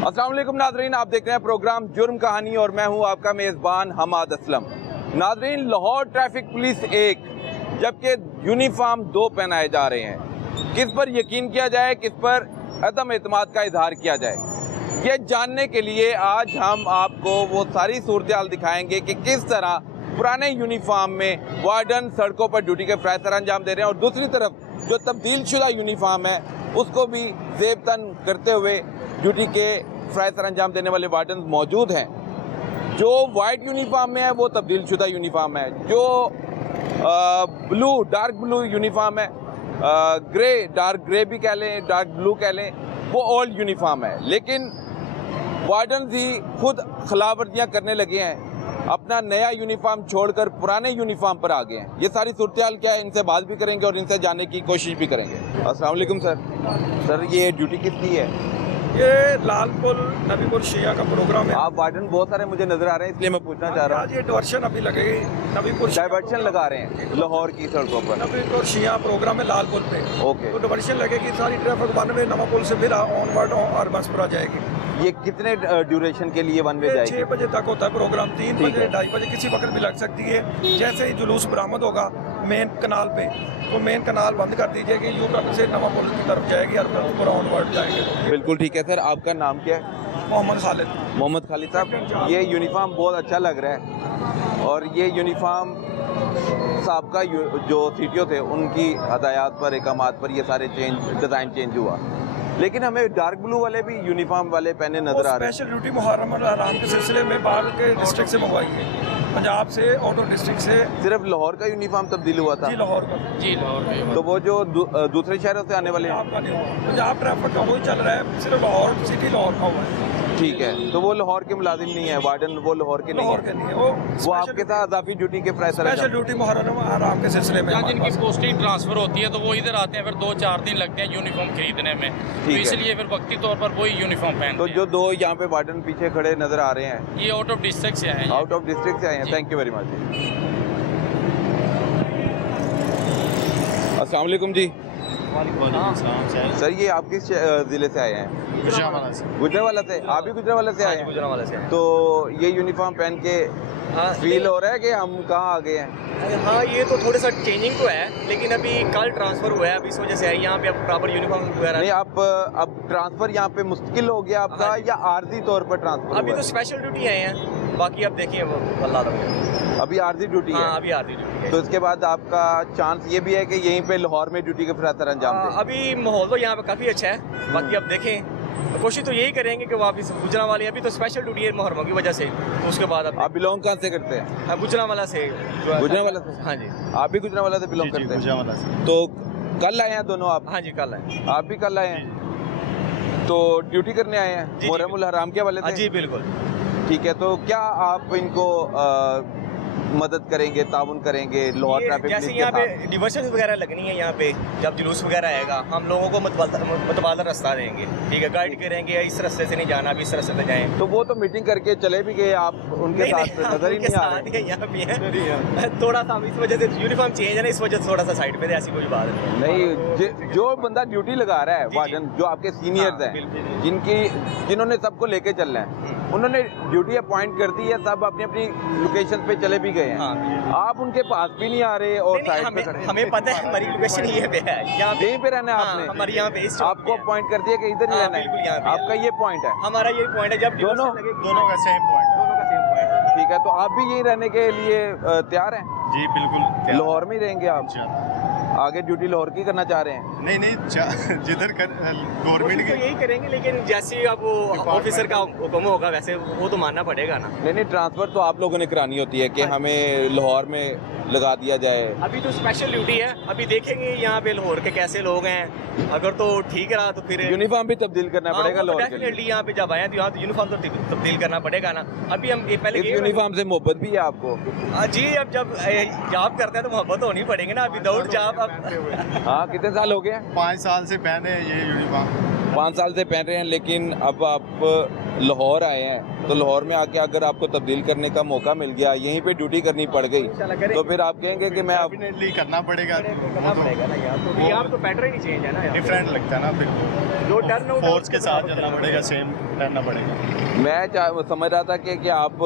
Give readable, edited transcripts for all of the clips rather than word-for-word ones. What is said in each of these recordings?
अस्सलाम वालेकुम नाजरीन, आप देख रहे हैं प्रोग्राम जुर्म कहानी और मैं हूं आपका मेज़बान हमाद असलम। नाजरीन, लाहौर ट्रैफिक पुलिस 1 जबकि यूनिफॉर्म 2 पहनाए जा रहे हैं। किस पर यकीन किया जाए, किस पर अदम एतमाद का इजहार किया जाए, ये जानने के लिए आज हम आपको वो सारी सूरत हाल दिखाएंगे कि किस तरह पुराने यूनिफॉर्म में वार्डन सड़कों पर ड्यूटी के फ़राइज़ सर अंजाम दे रहे हैं और दूसरी तरफ जो तब्दील शुदा यूनिफॉर्म है उसको भी ज़ेब तन करते हुए ड्यूटी के फ़राइज़ सर अंजाम देने वाले वार्डन मौजूद हैं। जो वाइट यूनिफॉर्म में है वो तब्दील शुदा यूनिफॉर्म है, जो ब्लू डार्क ब्लू यूनिफॉर्म है, ग्रे डार्क ग्रे भी कह लें, डार्क ब्लू कह लें, वो ओल्ड यूनिफॉर्म है। लेकिन वार्डन ही खुद खिलाफवर्जियाँ करने लगे हैं, अपना नया यूनिफॉर्म छोड़कर पुराने यूनिफॉर्म पर आ गए हैं। ये सारी सूरत हाल क्या है, इनसे बात भी करेंगे और इनसे जानने की कोशिश भी करेंगे। अस्सलाम वालेकुम सर, ये ड्यूटी किसकी है? ये लालपुर नबीपुर शिया का प्रोग्राम है। आप वार्डन बहुत सारे मुझे नजर आ रहे हैं, इसलिए मैं पूछना चाह रहा हूँ। आज ये डाइवर्शन अभी लगेगी नबीपुर डाइवर्शन लगा रहे हैं लाहौर की सड़कों पर। नबीपुर शिया प्रोग्राम है लालपुर पे। ओके, तो डाइवर्शन लगेगी, सारी ट्रैफिक वन वे नवा पुल से फिर ऑनवर्ड और बसपुरा जाएगी। ये कितने ड्यूरेशन के लिए वन वे जाएगी? 6 बजे तक होता है प्रोग्राम, 3 ठीक बजे है। 2:30 बजे किसी वक्त भी लग सकती है। जैसे ही जुलूस बरामद होगा मेन कनाल पे, तो मेन कनाल बंद कर दीजिएगी, यू टर्न से नवा पुल की तरफ जाएगी और पूरा ऑनवर्ड जाएंगे। बिल्कुल ठीक है सर। आपका नाम क्या है? मोहम्मद खालिद। मोहम्मद खालिद साहब, ये यूनिफॉर्म बहुत अच्छा लग रहा है और ये यूनिफॉर्म साबका जो सीटीओ थे उनकी हदायत पर, अहकामात पर ये सारे डिज़ाइन चेंज हुआ, लेकिन हमें डार्क ब्लू वाले भी यूनिफॉर्म वाले पहने नजर आ रहे हैं। स्पेशल ड्यूटी मुहर्रम और हराम के सिलसिले में बाहर के डिस्ट्रिक्ट से मंगवाई है, पंजाब से, आउट ऑफ डिस्ट्रिक्ट से। सिर्फ लाहौर का यूनिफॉर्म तब्दील हुआ था? जी लाहौर का। जी लाहौर में। तो वो जो दूसरे शहरों से आने वाले पंजाब का नहीं हुआ, पंजाब ट्रैफिक का वही चल रहा है, सिर्फ लाहौर सिटी लाहौर का हुआ है। ठीक है, तो वो लाहौर के मुलाजिम नहीं है, वार्डन वो लाहौर के नहीं लाहौर है, के नहीं है, वो आपके साथ अजाफी ड्यूटी के फ़राइज़ स्पेशल ड्यूटी मुहर्रम और हराम के सिलसिले में। जहाँ जिनकी पोस्टिंग ट्रांसफर होती है तो वो इधर आते हैं, फिर 2-4 दिन लगते हैं यूनिफॉर्म खरीदने में, तो है। इसलिए फिर वक्ती तौर पर वही यूनिफॉर्म पहनते तो हैं। जो 2 यहाँ पे वार्डन पीछे खड़े नजर आ रहे हैं, ये आउट ऑफ डिस्ट्रिक्ट से आए हैं। आउट ऑफ डिस्ट्रिक्ट से आए हैं। थैंक यू वेरी मच जी। अस्सलाम वालेकुम जी। सर, ये आप किस ज़िले से आए हैं? गुजरावाला से। गुजरावाला से? आप भी गुजरावाला से आए हैं? गुजरावाला से। तो ये यूनिफॉर्म पहन के फील हो रहा है कि हम कहाँ आ गए हैं? हाँ, ये तो थोड़ा सा चेंजिंग तो है, लेकिन अभी कल ट्रांसफर हुआ है, अब इस वजह से है यहाँ पे अब प्रॉपर यूनिफॉर्म वगैरह नहीं, आप अब ट्रांसफर यहाँ पे मुश्किल हो गया आपका, हाँ। या आर्जी तौर पर ट्रांसफर अभी हुआ तो है? स्पेशल ड्यूटी आए हैं, बाकी अब देखिए वो अल्लाह तआला। अभी आर्जी ड्यूटी हाँ, है? अभी आती ड्यूटी है। तो इसके बाद आपका चांस ये भी है कि यहीं पे लाहौर में ड्यूटी के फ़राइज़ सर अंजाम दें? अभी माहौल तो यहाँ पे काफ़ी अच्छा है, बाकी अब देखें, कोशिश तो यही करेंगे कि वापस गुजरावाला, अभी तो स्पेशल ड्यूटी है मुहर्रम की वजह से, तो उसके बाद अब आप बिलोंग कहाँ से करते हैं? गुजरावाला से। गुजरावाला से? हाँ जी। आप भी गुजरावाला से बिलोंग करते हैं? गुजरावाला से। तो कल आए हैं दोनों आप? हाँ जी, कल है। आप भी कल आए हैं? तो ड्यूटी करने आए हैं जी, मुहर्रम उल हराम के वाले हाँ से? जी बिल्कुल। ठीक है, तो क्या आप इनको मदद करेंगे, ताउन करेंगे लाहौर ट्रैफिक जैसे पुलिस यहाँ के पे साथ? डिवर्शन वगैरह लगनी है, यहाँ पे जब जुलूस वगैरह आएगा हम लोगों को मुतबादल रास्ता देंगे, ठीक है, गाइड करेंगे, इस रास्ते से नहीं जाना, अभी इस रास्ते से जाएं। तो वो तो मीटिंग करके चले भी गए, आप उनके साथ नजर ही नहीं आ रहे? यहाँ पे है थोड़ा सा, इस वजह से यूनिफॉर्म चेंज है ना, इस वजह से थोड़ा सा साइड पे थे, ऐसी कोई बात नहीं, जो बंदा ड्यूटी लगा रहा है जी, वार्डन, जो आपके सीनियर्स हाँ, हैं, जिन्होंने सबको लेके चलना है, उन्होंने ड्यूटी अपॉइंट कर दी है, सब अपनी अपनी लोकेशन पे चले भी गए हैं, हाँ। आप उनके पास भी नहीं आ रहे और साइड पे खड़े हैं। हमें पता है हमारी लोकेशन ये पे है, यहाँ पे यहीं पे रहना है हाँ, आपने? हमारे यहाँ पे इस आपको अपॉइंट कर दिया कि इधर ही हाँ, रहना बिल्कुल यहाँ है? पे आपका ये पॉइंट है? हमारा ये पॉइंट है, जब दोनों? दोनों का सेम पॉइंट, दोनों का सेम पॉइंट। ठीक है, तो आप भी यहीं रहने के लिए तैयार हैं? जी बिल्कुल। लाहौर में ही रहेंगे आप? आगे ड्यूटी लाहौर की करना चाह रहे हैं? नहीं, जिधर गवर्नमेंट तो यही करेंगे, लेकिन जैसे अब वो ऑफिसर का हुक्म होगा वैसे वो तो मानना पड़ेगा ना। नहीं, ट्रांसफर तो आप लोगों ने करानी होती है कि हमें लाहौर में लगा दिया जाए। अभी तो स्पेशल ड्यूटी है, अभी देखेंगे यहाँ पे लाहौर के कैसे लोग हैं, अगर तो ठीक रहा तो फिर यूनिफॉर्म भी तब्दील करना पड़ेगा लाहौर के लिए? डेफिनेटली यहाँ पे जब आए तो यहाँ तो यूनिफॉर्म तो तब्दील करना पड़ेगा ना। अभी हम पहले इस यूनिफॉर्म से मोहब्बत भी है आपको? जी, अब जब जॉब करते हैं तो मोहब्बत होनी पड़ेगी ना, अभी दौड़ जॉब अब। हाँ, कितने साल हो गए? 5 साल से पहने ये यूनिफॉर्म। 5 साल से पहन रहे हैं, लेकिन अब आप लाहौर आए हैं, तो लाहौर में आके अगर आपको तब्दील करने का मौका मिल गया, यहीं पे ड्यूटी करनी पड़ गई, तो फिर आप कहेंगे कि मैं आप डेफिनेटली करना पड़ेगा। करना पड़ेगा ना यार, तो यहाँ तो पैटर्न ही चेंज है ना यार। डिफरेंट लगता है ना, फिर जो टर्न फोर्स के साथ चलना पड़ेगा, सेम रहना पड़ेगा। मैं समझ रहा था कि आप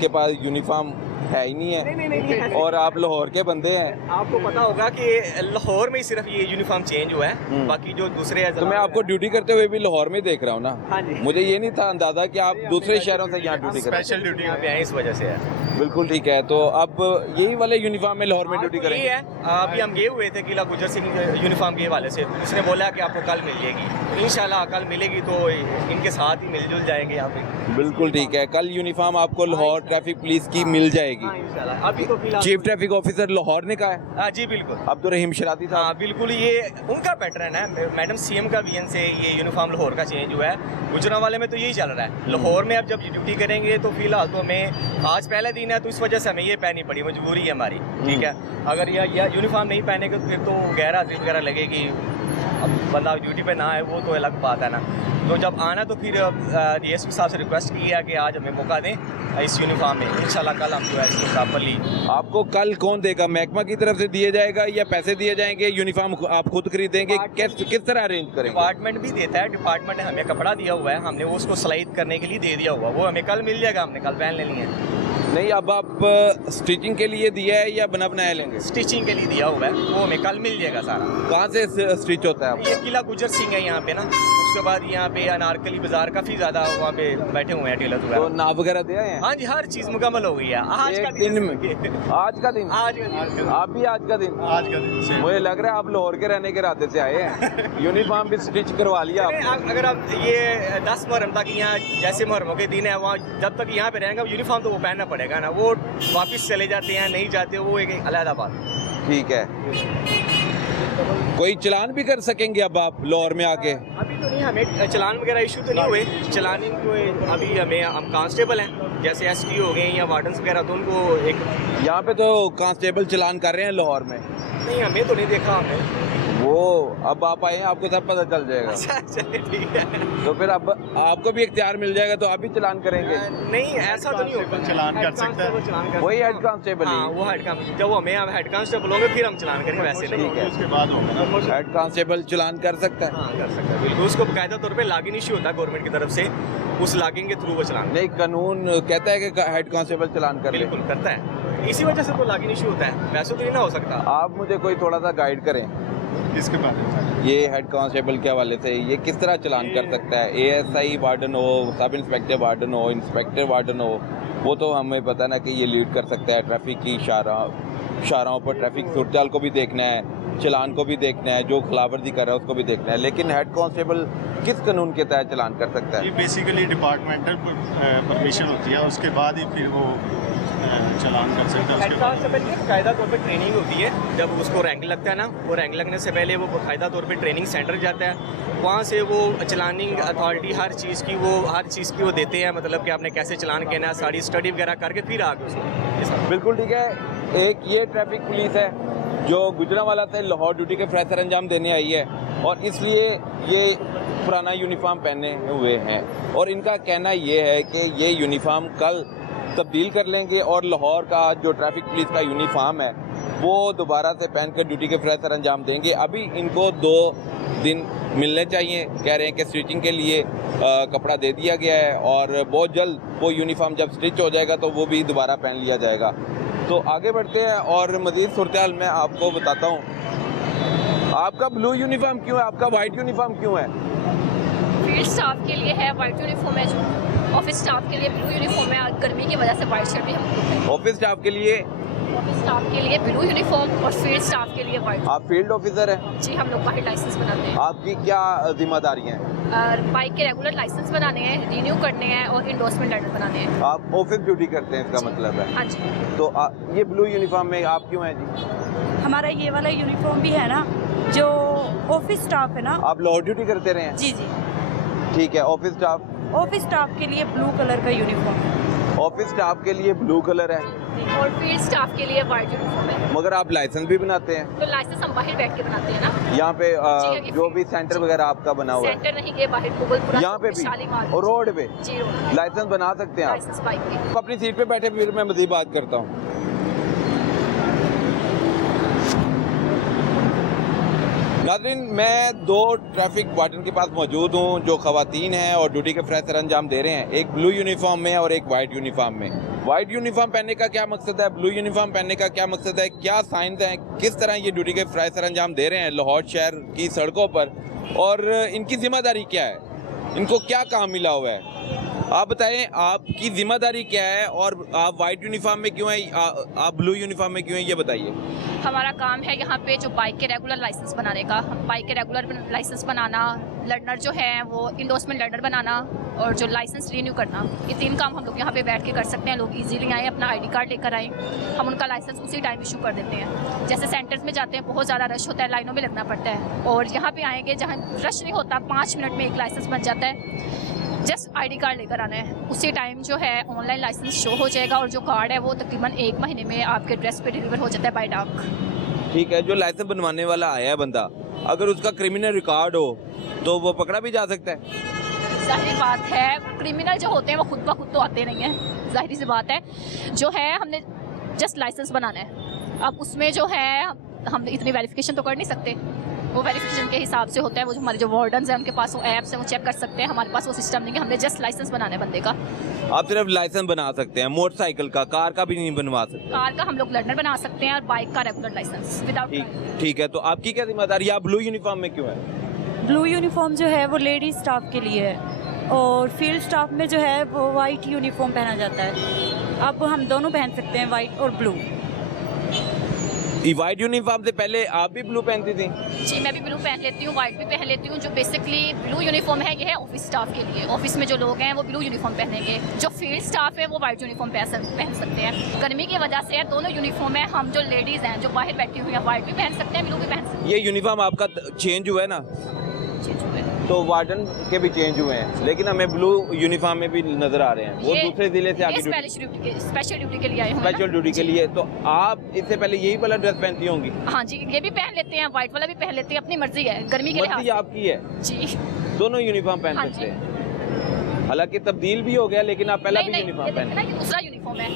के पास यूनिफॉर्म है ही नहीं है नहीं और आप लाहौर के बंदे हैं, आपको पता होगा कि लाहौर में ही सिर्फ ये यूनिफॉर्म चेंज हुआ है, बाकी जो दूसरे तो मैं आपको ड्यूटी करते हुए भी लाहौर में देख रहा हूँ ना। हाँ जी। मुझे ये नहीं था अंदाजा कि आप दूसरे शहरों से यहाँ ड्यूटी कर रहे स्पेशल ड्यूटी यहाँ पे आए इस वजह से है। हैं। बिल्कुल ठीक है, तो अब यही वाले यूनिफॉर्म में लाहौर में ड्यूटी तो ये करेंगे। है, अभी हम गए हुए थे किला गुजर सिंह यूनिफॉर्म के वाले से, उसने बोला कि आपको कल मिल जाएगी, तो इंशाल्लाह कल मिलेगी तो इनके साथ ही मिलजुल जाएंगे यहाँ पे। बिल्कुल ठीक है, कल यूनिफॉर्म आपको लाहौर ट्रैफिक पुलिस की मिल जाएगी। हाँ इंशाल्लाह, अभी तो फिलहाल चीफ ट्रैफिक ऑफिसर लाहौर ने कहा है हाँ जी बिल्कुल। अब्दुल रहीम शराती हाँ साहब। बिल्कुल, ये उनका पैटर्न है। मैडम सीएम का वीएन से ये यूनिफॉर्म लाहौर का चेंज हुआ है, गुजरांवाले में तो यही चल रहा है। लाहौर में अब जब ड्यूटी करेंगे तो फिलहाल तो हमें आज पहला दिन है, तो इस वजह से हमें ये पहननी पड़ी, मजबूरी है हमारी, ठीक है। अगर यह यूनिफॉर्म नहीं पहनेंगे तो फिर तो गैर हाजिरी वगैरह लगेगी, अब बंदा ड्यूटी पे ना आए वो तो अलग बात है ना। तो जब आना तो फिर डीएसपी साहब से रिक्वेस्ट किया कि आज हमें मौका दें इस यूनिफॉर्म में, इंशाल्लाह कल हम जो है इसको प्रॉपर्ली। आपको कल कौन देगा, महकमा की तरफ से दिए जाएगा या पैसे दिए जाएंगे, यूनिफॉर्म आप खुद खरीदेंगे, किस तरह अरेंज करेंगे? डिपार्टमेंट भी देता है, डिपार्टमेंट ने हमें कपड़ा दिया हुआ है, हमने उसको सिलाई करने के लिए दे दिया हुआ, वो हमें कल मिल जाएगा, हमने कल पहन लेनी है। नहीं, अब आप स्टिचिंग के लिए दिया है या बना बनाया लेंगे? स्टिचिंग के लिए दिया हुआ है, वो हमें कल मिल जाएगा सारा। कहाँ से स्टिच होता है आपका? ये किला गुजर सिंह है यहाँ पे ना, उसके बाद यहाँ पे अनारकली बाजार काफी ज्यादा वहाँ पे बैठे हुए हैं टेलर तो वगैरह। नाप वगैरह दिया है? हाँ जी, हर चीज मुकम्मल हो गई है आज का एक दिन में? आज का दिन? आज का दिन। आप भी आज का दिन? आज का दिन से मुझे लग रहा है आप लाहौर के रहने के इरादे से आए हैं। यूनिफॉर्म भी स्टिच करवा लिया आपने। अगर आप ये 10 मुहर्रम तक यहाँ, जैसे मुहर्रम के दिन है वहाँ, जब तक यहाँ पे रहेंगे यूनिफॉर्म तो वो पहनना पड़ेगा ना, वो वापस चले जाते हैं नहीं जाते, वो एक अलग बात। ठीक है, कोई चलान भी कर सकेंगे अब आप लाहौर में आके? अभी तो नहीं, हमें चलान वगैरह इशू तो नहीं हुए, चलान कोई अभी हम कांस्टेबल हैं, जैसे एसटी हो गए या वार्डन्स वगैरह, तो उनको एक यहाँ पे तो कांस्टेबल चलान कर रहे हैं लाहौर में। नहीं, हमें तो नहीं देखा हमने। वो अब आप आए हैं, आपको सब पता चल जाएगा। अच्छा चलिए ठीक है। तो फिर अब आपको भी इख्तियार मिल जाएगा तो आप भी चलान करेंगे? नहीं ऐसा तो नहीं होगा, चलान कर सकता है। चलान कर वही हेड कांस्टेबल हाँ, ही? वो हेड कांस्टेबल, जब हमें हेड कांस्टेबल होंगे फिर हम चलान करेंगे, वैसे नहीं। ठीक है, उसके बाद होगा ना। हेड कांस्टेबल चलान कर सकता है? हाँ कर सकते हैं बिल्कुल, उसको बाकायदा तौर पे लॉगिन इशू होता है गवर्नमेंट की तरफ से, उस लॉगिन के थ्रू वो चलान नहीं, कानून कहता है कि हेड कांस्टेबल चलान कर ले। बिल्कुल करता है, इसी वजह से तो लॉगिन इशू होता है, वैसे तो नहीं ना हो सकता। आप मुझे कोई थोड़ा सा गाइड करें इसके बारे में ये हेड कांस्टेबल के हवाले से, ये किस तरह चलान कर सकता है? एएसआई वार्डन हो, सब इंस्पेक्टर वार्डन हो, इंस्पेक्टर वार्डन हो, वो तो हमें पता ना कि ये लीड कर सकता है, ट्रैफिक की इशारों पर ट्रैफिक सूरत को भी देखना है, चलान को भी देखना है, जो खिलाफवर्जी कर रहा है उसको भी देखना है, लेकिन हेड कांस्टेबल किस कानून के तहत चलान कर सकता ये है? बेसिकली डिपार्टमेंटल परमिशन होती है, उसके बाद ही फिर वो चलान कर सकता है। हेड उसके बाद कांस्टेबल की बाकायदा तौर पे ट्रेनिंग होती है, जब उसको रैंक लगता है ना, वो रैंक लगने से पहले वो बाकायदा तौर पे ट्रेनिंग सेंटर जाता है, वहाँ से वो चलानिंग अथॉरिटी हर चीज़ की वो देते हैं, मतलब कि आपने कैसे चलान कहना है, सारी स्टडी वगैरह करके फिर आगे उसको। बिल्कुल ठीक है। एक ये ट्रैफिक पुलिस है जो गुजरांवाला से लाहौर ड्यूटी के फ्रेशर अंजाम देने आई है और इसलिए ये पुराना यूनिफॉर्म पहने हुए हैं और इनका कहना ये है कि ये यूनिफॉर्म कल तब्दील कर लेंगे और लाहौर का जो ट्रैफिक पुलिस का यूनिफॉर्म है वो दोबारा से पहनकर ड्यूटी के फ्रेशर अंजाम देंगे। अभी इनको 2 दिन मिलने चाहिए, कह रहे हैं कि स्टिचिंग के लिए कपड़ा दे दिया गया है और बहुत जल्द वो यूनिफॉर्म जब स्टिच हो जाएगा तो वो भी दोबारा पहन लिया जाएगा। तो आगे बढ़ते हैं और मज़ीद सूरत-ए-हाल मैं आपको बताता हूँ। आपका ब्लू यूनिफॉर्म क्यों है, आपका वाइट यूनिफॉर्म क्यों है? फील्ड स्टाफ के लिए है वाइट यूनिफॉर्म है, जो ऑफिस स्टाफ के लिए ब्लू यूनिफॉर्म है, गर्मी की वजह से वाइट शर्ट भी हम ऑफिस स्टाफ के लिए? ऑफिस स्टाफ के लिए ब्लू यूनिफॉर्म और फील्ड स्टाफ के लिए वाइट। आप फील्ड ऑफिसर हैं? जी, हम लोग बाहर लाइसेंस बनाते हैं। आपकी क्या जिम्मेदारी हैं? बाइक के रेगुलर लाइसेंस बनाने हैं, रिन्यू करने हैं और इंडोर्समेंट लेटर बनाने हैं। आप ऑफिस ड्यूटी करते हैं इसका मतलब है? हाँ जी। तो ये ब्लू यूनिफॉर्म में आप क्यों हैं जी? हमारा ये वाला यूनिफॉर्म भी है ना, जो ऑफिस स्टाफ है ना। आप लाहौर ड्यूटी करते रहे हैं? जी जी, ठीक है। Office staff? ऑफिस स्टाफ के लिए ब्लू कलर का यूनिफॉर्म है। ऑफिस स्टाफ के लिए ब्लू कलर है, और फील्ड स्टाफ के लिए वाइट यूनिफॉर्म है। मगर आप लाइसेंस भी बनाते हैं तो लाइसेंस हम बाहर बैठ के बनाते हैं ना, यहाँ पे जी, जो भी सेंटर वगैरह आपका बना हुआ है सेंटर नहीं के बाहर गोगलपुरा यहाँ पे भी शालीमार और रोड पे जी रोड लाइसेंस बना सकते हैं आप। लाइसेंस बाइक के। अपनी सीट पे बैठे फिर मैं मज़ीद बात करता हूँ। नाज़रीन, मैं दो ट्रैफिक वार्डन के पास मौजूद हूँ जो ख़वातीन हैं और ड्यूटी के फ़्रेश अंजाम दे रहे हैं, एक ब्लू यूनिफॉर्म में और एक वाइट यूनिफॉर्म में। वाइट यूनिफॉर्म पहनने का क्या मकसद है, ब्लू यूनिफॉर्म पहनने का क्या मकसद है, क्या साइंस हैं, किस तरह ये ड्यूटी के फ़्रेश अंजाम दे रहे हैं लाहौर शहर की सड़कों पर, और इनकी ज़िम्मेदारी क्या है, इनको क्या काम मिला हुआ है, आप बताएं आपकी ज़िम्मेदारी क्या है और आप वाइट यूनिफॉर्म में क्यों हैं, आप ब्लू यूनिफॉर्म में क्यों हैं, ये बताइए। हमारा काम है यहाँ पे जो बाइक के रेगुलर लाइसेंस बनाने का, हम बाइक के रेगुलर लाइसेंस बनाना, लर्नर जो है वो इंडोर्समेंट लर्नर बनाना और जो लाइसेंस रिन्यू करना, ये 3 काम हम लोग यहाँ पे बैठ के कर सकते हैं। लोग इजीली आएँ, अपना आईडी कार्ड लेकर आएँ, हम उनका लाइसेंस उसी टाइम इशू कर देते हैं। जैसे सेंटर्स में जाते हैं बहुत ज़्यादा रश होता है, लाइनों में लगना पड़ता है, और यहाँ पे आएंगे जहाँ रश नहीं होता, 5 मिनट में एक लाइसेंस बन जाता है। जस्ट आईडी कार्ड लेकर आना है, उसी टाइम जो है ऑनलाइन लाइसेंस शो हो जाएगा और जो कार्ड है वो तकरीबन 1 महीने में आपके एड्रेस पे डिलीवर हो जाता है बाय डाक। ठीक है, जो लाइसेंस बनवाने वाला आया है बंदा, अगर उसका क्रिमिनल रिकॉर्ड हो तो वो पकड़ा भी जा सकता है। जाहिर बात है, क्रिमिनल जो होते हैं वो खुद ब खुद तो आते नहीं हैं, जाहिर सी बात है। जो है हमने जस्ट लाइसेंस बनाना है, अब उसमें जो है हम इतनी वेरिफिकेशन तो कर नहीं सकते, वो वेरिफिकेशन के हिसाब से होता है। वो जो हमारे जो वार्डन्स हैं उनके पास वो ऐप्स हैं, वो चेक कर सकते हैं, हमारे पास वो सिस्टम नहीं है। हमने जस्ट लाइसेंस बनाना है बंदे का। आप सिर्फ लाइसेंस बना सकते हैं, मोटरसाइकिल का, कार का भी नहीं बनवा सकते। कार का हम लोग लर्नर बना सकते हैं और बाइक का रेगुलर लाइसेंस विदाउट। ठीक है, तो आपकी क्या जिम्मेदारी है, आप ब्लू यूनिफॉर्म में क्यों है? ब्लू यूनिफॉर्म जो है वो लेडीज स्टाफ के लिए है और फील्ड स्टाफ में जो है वो वाइट यूनिफॉर्म पहना जाता है। अब हम दोनों पहन सकते हैं, वाइट और ब्लू। वाइट यूनिफॉर्म से पहले आप भी ब्लू पहनती थी? जी, मैं भी ब्लू पहन लेती हूँ, वाइट भी पहन लेती हूँ। जो बेसिकली ब्लू यूनिफॉर्म है ये है ऑफिस स्टाफ के लिए, ऑफिस में जो लोग हैं वो ब्लू यूनिफॉर्म पहनेंगे, जो फील्ड स्टाफ है वो वाइट यूनिफॉर्म पहन सकते हैं। गर्मी की वजह से दोनों यूनिफॉर्म है, हम जो लेडीज़ हैं जो बाहर बैठी हुई हैं वाइट भी पहन सकते हैं, ब्लू भी पहन सकते हैं। ये यूनिफॉर्म आपका चेंज हुआ है ना? चेंज हुए तो वार्डन के भी चेंज हुए हैं, लेकिन हमें ब्लू यूनिफॉर्म में भी नजर आ रहे हैं, वो दूसरे जिले से आगे स्पेशल ड्यूटी के लिए आए हैं। स्पेशल ड्यूटी के लिए। तो आप इससे पहले यही वाला ड्रेस पहनती होंगी? हाँ जी, ये भी पहन लेते हैं, व्हाइट वाला भी पहन लेते हैं, अपनी मर्जी है, गर्मी के मर्जी लिए आपकी है जी, दोनों यूनिफॉर्म पहन हाँ सकते जी। हैं। हालांकि तब्दील भी हो गया, लेकिन आप पहला भी यूनिफॉर्म पहने। ये दूसरा यूनिफॉर्म है,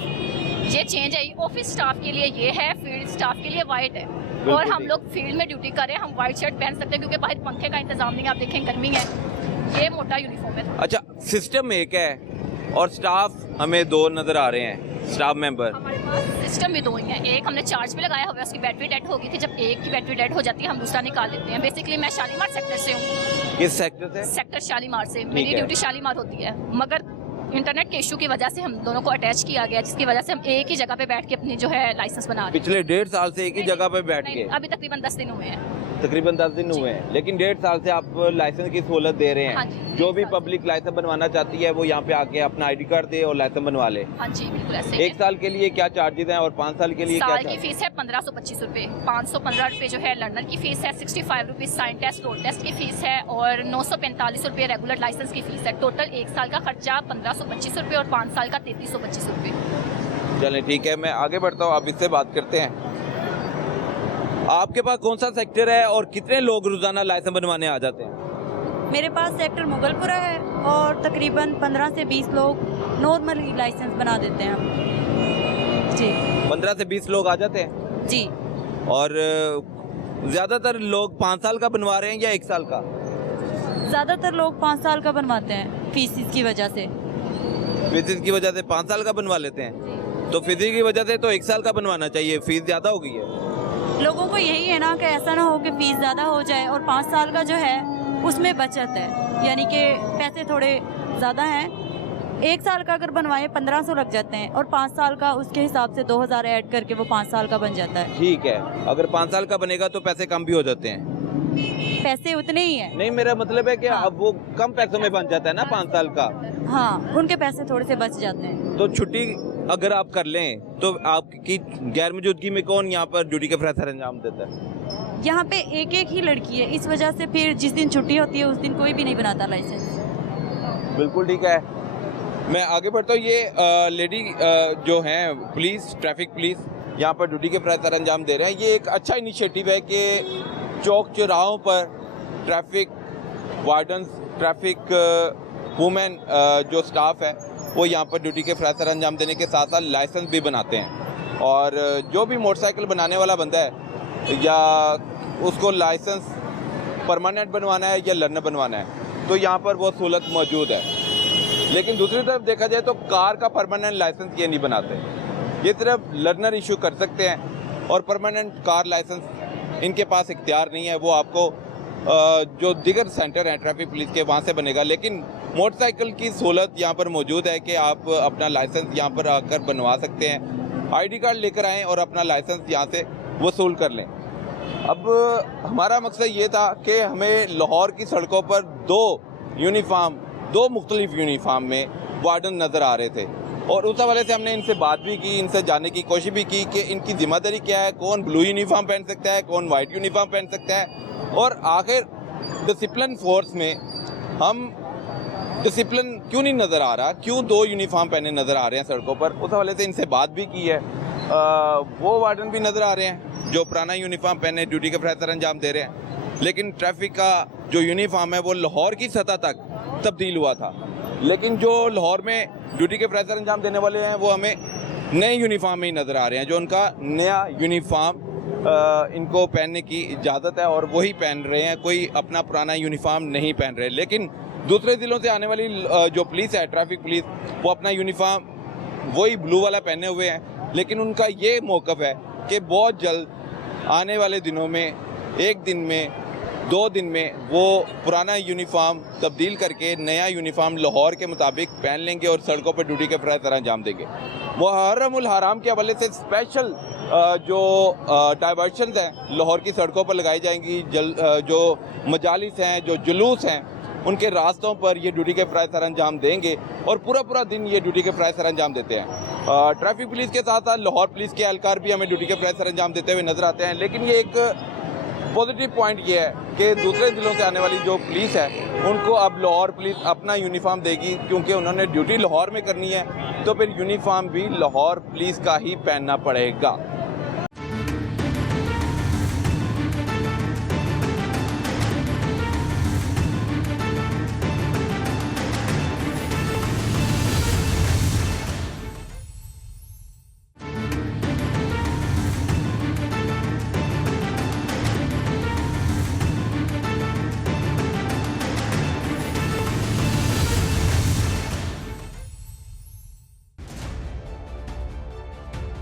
ये चेंज है। ऑफिस स्टाफ के लिए ये है, फील्ड स्टाफ के लिए व्हाइट है। और हम लोग फील्ड में ड्यूटी करें, हम व्हाइट शर्ट पहन सकते हैं क्योंकि बाहर पंखे का इंतजाम नहीं है, आप देखें गर्मी है। ये मोटा यूनिफॉर्म है। अच्छा, सिस्टम एक है और स्टाफ हमें 2 नजर आ रहे हैं, स्टाफ मेंबर। हमारे पास सिस्टम भी 2 ही हैं, एक हमने चार्ज पे लगाया हुआ है, उसकी बैटरी डेड हो गई थी। जब एक की बैटरी डेड हो जाती है हम दूसरा निकाल लेते हैं। बेसिकली मैं शालीमार सेक्टर से हूँ। किस सेक्टर से? सेक्टर शालीमार से, मेरी ड्यूटी शालीमार होती है, मगर इंटरनेट के इशू की वजह से हम दोनों को अटैच किया गया, जिसकी वजह से हम एक ही जगह पे बैठ के अपनी जो है लाइसेंस बना रहे हैं। पिछले 1.5 साल से एक ही जगह पे बैठ के? अभी तकरीबन 10 दिन हुए हैं। तकरीबन 10 दिन हुए हैं, लेकिन 1.5 साल से आप लाइसेंस की सहूलत दे रहे हाँ हैं। जी, जो भी 1.5 साल पब्लिक लाइसेंस बनवाना चाहती है वो यहाँ पे आके अपना आईडी कार्ड दे और लाइसेंस बनवा ले। हाँ जी, बिल्कुल ऐसे ही 1 साल के लिए क्या चार्जेस हैं और 5 साल के लिए क्या साल की फीस है 1525 रुपये, 515 रुपये जो है लर्नर की फीस है, 65 rupees sign test road test की फीस है और 945 रुपये रेगुलर लाइसेंस की फीस है। टोटल 1 साल का खर्चा 1525 रुपये और 5 साल का 3325 रुपये। चलें ठीक है, मैं आगे बढ़ता हूँ, आप इससे बात करते हैं। आपके पास कौन सा सेक्टर है और कितने लोग रोजाना लाइसेंस बनवाने आ जाते हैं? मेरे पास सेक्टर मुगलपुरा है और तकरीबन 15 से 20 लोग नॉर्मली लाइसेंस बना देते हैं हम जी। 15 से 20 लोग आ जाते हैं जी। और ज़्यादातर लोग 5 साल का बनवा रहे हैं या 1 साल का? ज़्यादातर लोग 5 साल का बनवाते हैं फीस की वजह से। फीस की वजह से 5 साल का बनवा लेते हैं, तो फीस की वजह से तो 1 साल का बनवाना चाहिए, फीस ज़्यादा हो गई है। लोगों को यही है ना कि ऐसा ना हो कि फ़ीस ज़्यादा हो जाए और 5 साल का जो है उसमें बचत है, यानी कि पैसे थोड़े ज़्यादा हैं। 1 साल का अगर बनवाएं 1500 लग जाते हैं और 5 साल का उसके हिसाब से 2000 ऐड करके वो 5 साल का बन जाता है। ठीक है, अगर 5 साल का बनेगा तो पैसे कम भी हो जाते हैं? पैसे उतने ही हैं। नहीं, मेरा मतलब है कि हाँ। अब वो कम पैसों में बन जाता है ना 5 साल का। हाँ, उनके पैसे थोड़े से बच जाते हैं। तो छुट्टी अगर आप कर लें तो आपकी गैर मौजूदगी में कौन यहाँ पर ड्यूटी का फ्रेशर अंजाम देता है? यहाँ पे एक ही लड़की है, इस वजह से फिर जिस दिन छुट्टी होती है उस दिन कोई भी नहीं बनाता लाइसेंस। बिल्कुल ठीक है। मैं आगे बढ़ता हूँ। ये लेडी जो हैं पुलिस, ट्रैफिक पुलिस यहाँ पर ड्यूटी के प्रकार अंजाम दे रहे हैं। ये एक अच्छा इनिशिएटिव है कि चौक चौराहों पर ट्रैफिक वार्डन्स, ट्रैफिक वुमेन जो स्टाफ है वो यहाँ पर ड्यूटी के प्रकार अंजाम देने के साथ साथ लाइसेंस भी बनाते हैं। और जो भी मोटरसाइकिल बनाने वाला बंदा है या उसको लाइसेंस परमानेंट बनवाना है या लर्नर बनवाना है तो यहाँ पर वो सहूलत मौजूद है। लेकिन दूसरी तरफ देखा जाए तो कार का परमानेंट लाइसेंस ये नहीं बनाते, ये सिर्फ लर्नर इशू कर सकते हैं और परमानेंट कार लाइसेंस इनके पास इख्तियार नहीं है। वो आपको जो दिगर सेंटर हैं ट्रैफिक पुलिस के वहाँ से बनेगा। लेकिन मोटरसाइकिल की सहूलत यहाँ पर मौजूद है कि आप अपना लाइसेंस यहाँ पर आकर बनवा सकते हैं, आईडी कार्ड लेकर आएँ और अपना लाइसेंस यहाँ से वसूल कर लें। अब हमारा मकसद ये था कि हमें लाहौर की सड़कों पर दो मुख्तलिफ यूनिफॉर्म में वार्डन नज़र आ रहे थे और उस हवाले से हमने इनसे बात भी की, इनसे जानने की कोशिश भी की कि इनकी जिम्मेदारी क्या है, कौन ब्लू यूनिफॉर्म पहन सकता है, कौन वाइट यूनिफॉर्म पहन सकता है और आखिर डिसिप्लिन फोर्स में हम डिसिप्लिन क्यों नहीं नज़र आ रहा, क्यों दो यूनिफॉर्म पहने नज़र आ रहे हैं सड़कों पर। उस हवाले से इनसे बात भी की है। वो वार्डन भी नज़र आ रहे हैं जो पुराना यूनिफॉर्म पहने ड्यूटी के प्रकार अंजाम दे रहे हैं, लेकिन ट्रैफिक का जो यूनिफॉर्म है वो लाहौर की सतह तक तब्दील हुआ था। लेकिन जो लाहौर में ड्यूटी के प्रकार अंजाम देने वाले हैं वो हमें नए यूनिफॉर्म में ही नज़र आ रहे हैं, जो उनका नया यूनिफॉर्म इनको पहनने की इजाज़त है और वही पहन रहे हैं, कोई अपना पुराना यूनिफॉर्म नहीं पहन रहे। लेकिन दूसरे ज़िलों से आने वाली जो पुलिस है, ट्रैफिक पुलिस, वो अपना यूनिफॉर्म वही ब्लू वाला पहने हुए हैं। लेकिन उनका ये मौक़िफ़ है कि बहुत जल्द आने वाले दिनों में, एक दिन में, 2 दिन में वो पुराना यूनिफॉर्म तब्दील करके नया यूनिफॉर्म लाहौर के मुताबिक पहन लेंगे और सड़कों पर ड्यूटी के प्रकार अंजाम देंगे। मुहर्रमुल हराम के हवाले से स्पेशल जो डाइवर्शंस हैं लाहौर की सड़कों पर लगाई जाएंगी। जो मजालिस हैं, जो जुलूस हैं, उनके रास्तों पर ये ड्यूटी के प्रकार अंजाम देंगे और पूरा दिन ये ड्यूटी के प्रकार अंजाम देते हैं। ट्रैफिक पुलिस के साथ साथ लाहौर पुलिस के एहलकार भी हमें ड्यूटी के प्रकार अंजाम देते हुए नजर आते हैं। लेकिन ये एक पॉजिटिव पॉइंट ये है कि दूसरे ज़िलों से आने वाली जो पुलिस है उनको अब लाहौर पुलिस अपना यूनिफॉर्म देगी, क्योंकि उन्होंने ड्यूटी लाहौर में करनी है तो फिर यूनिफॉर्म भी लाहौर पुलिस का ही पहनना पड़ेगा।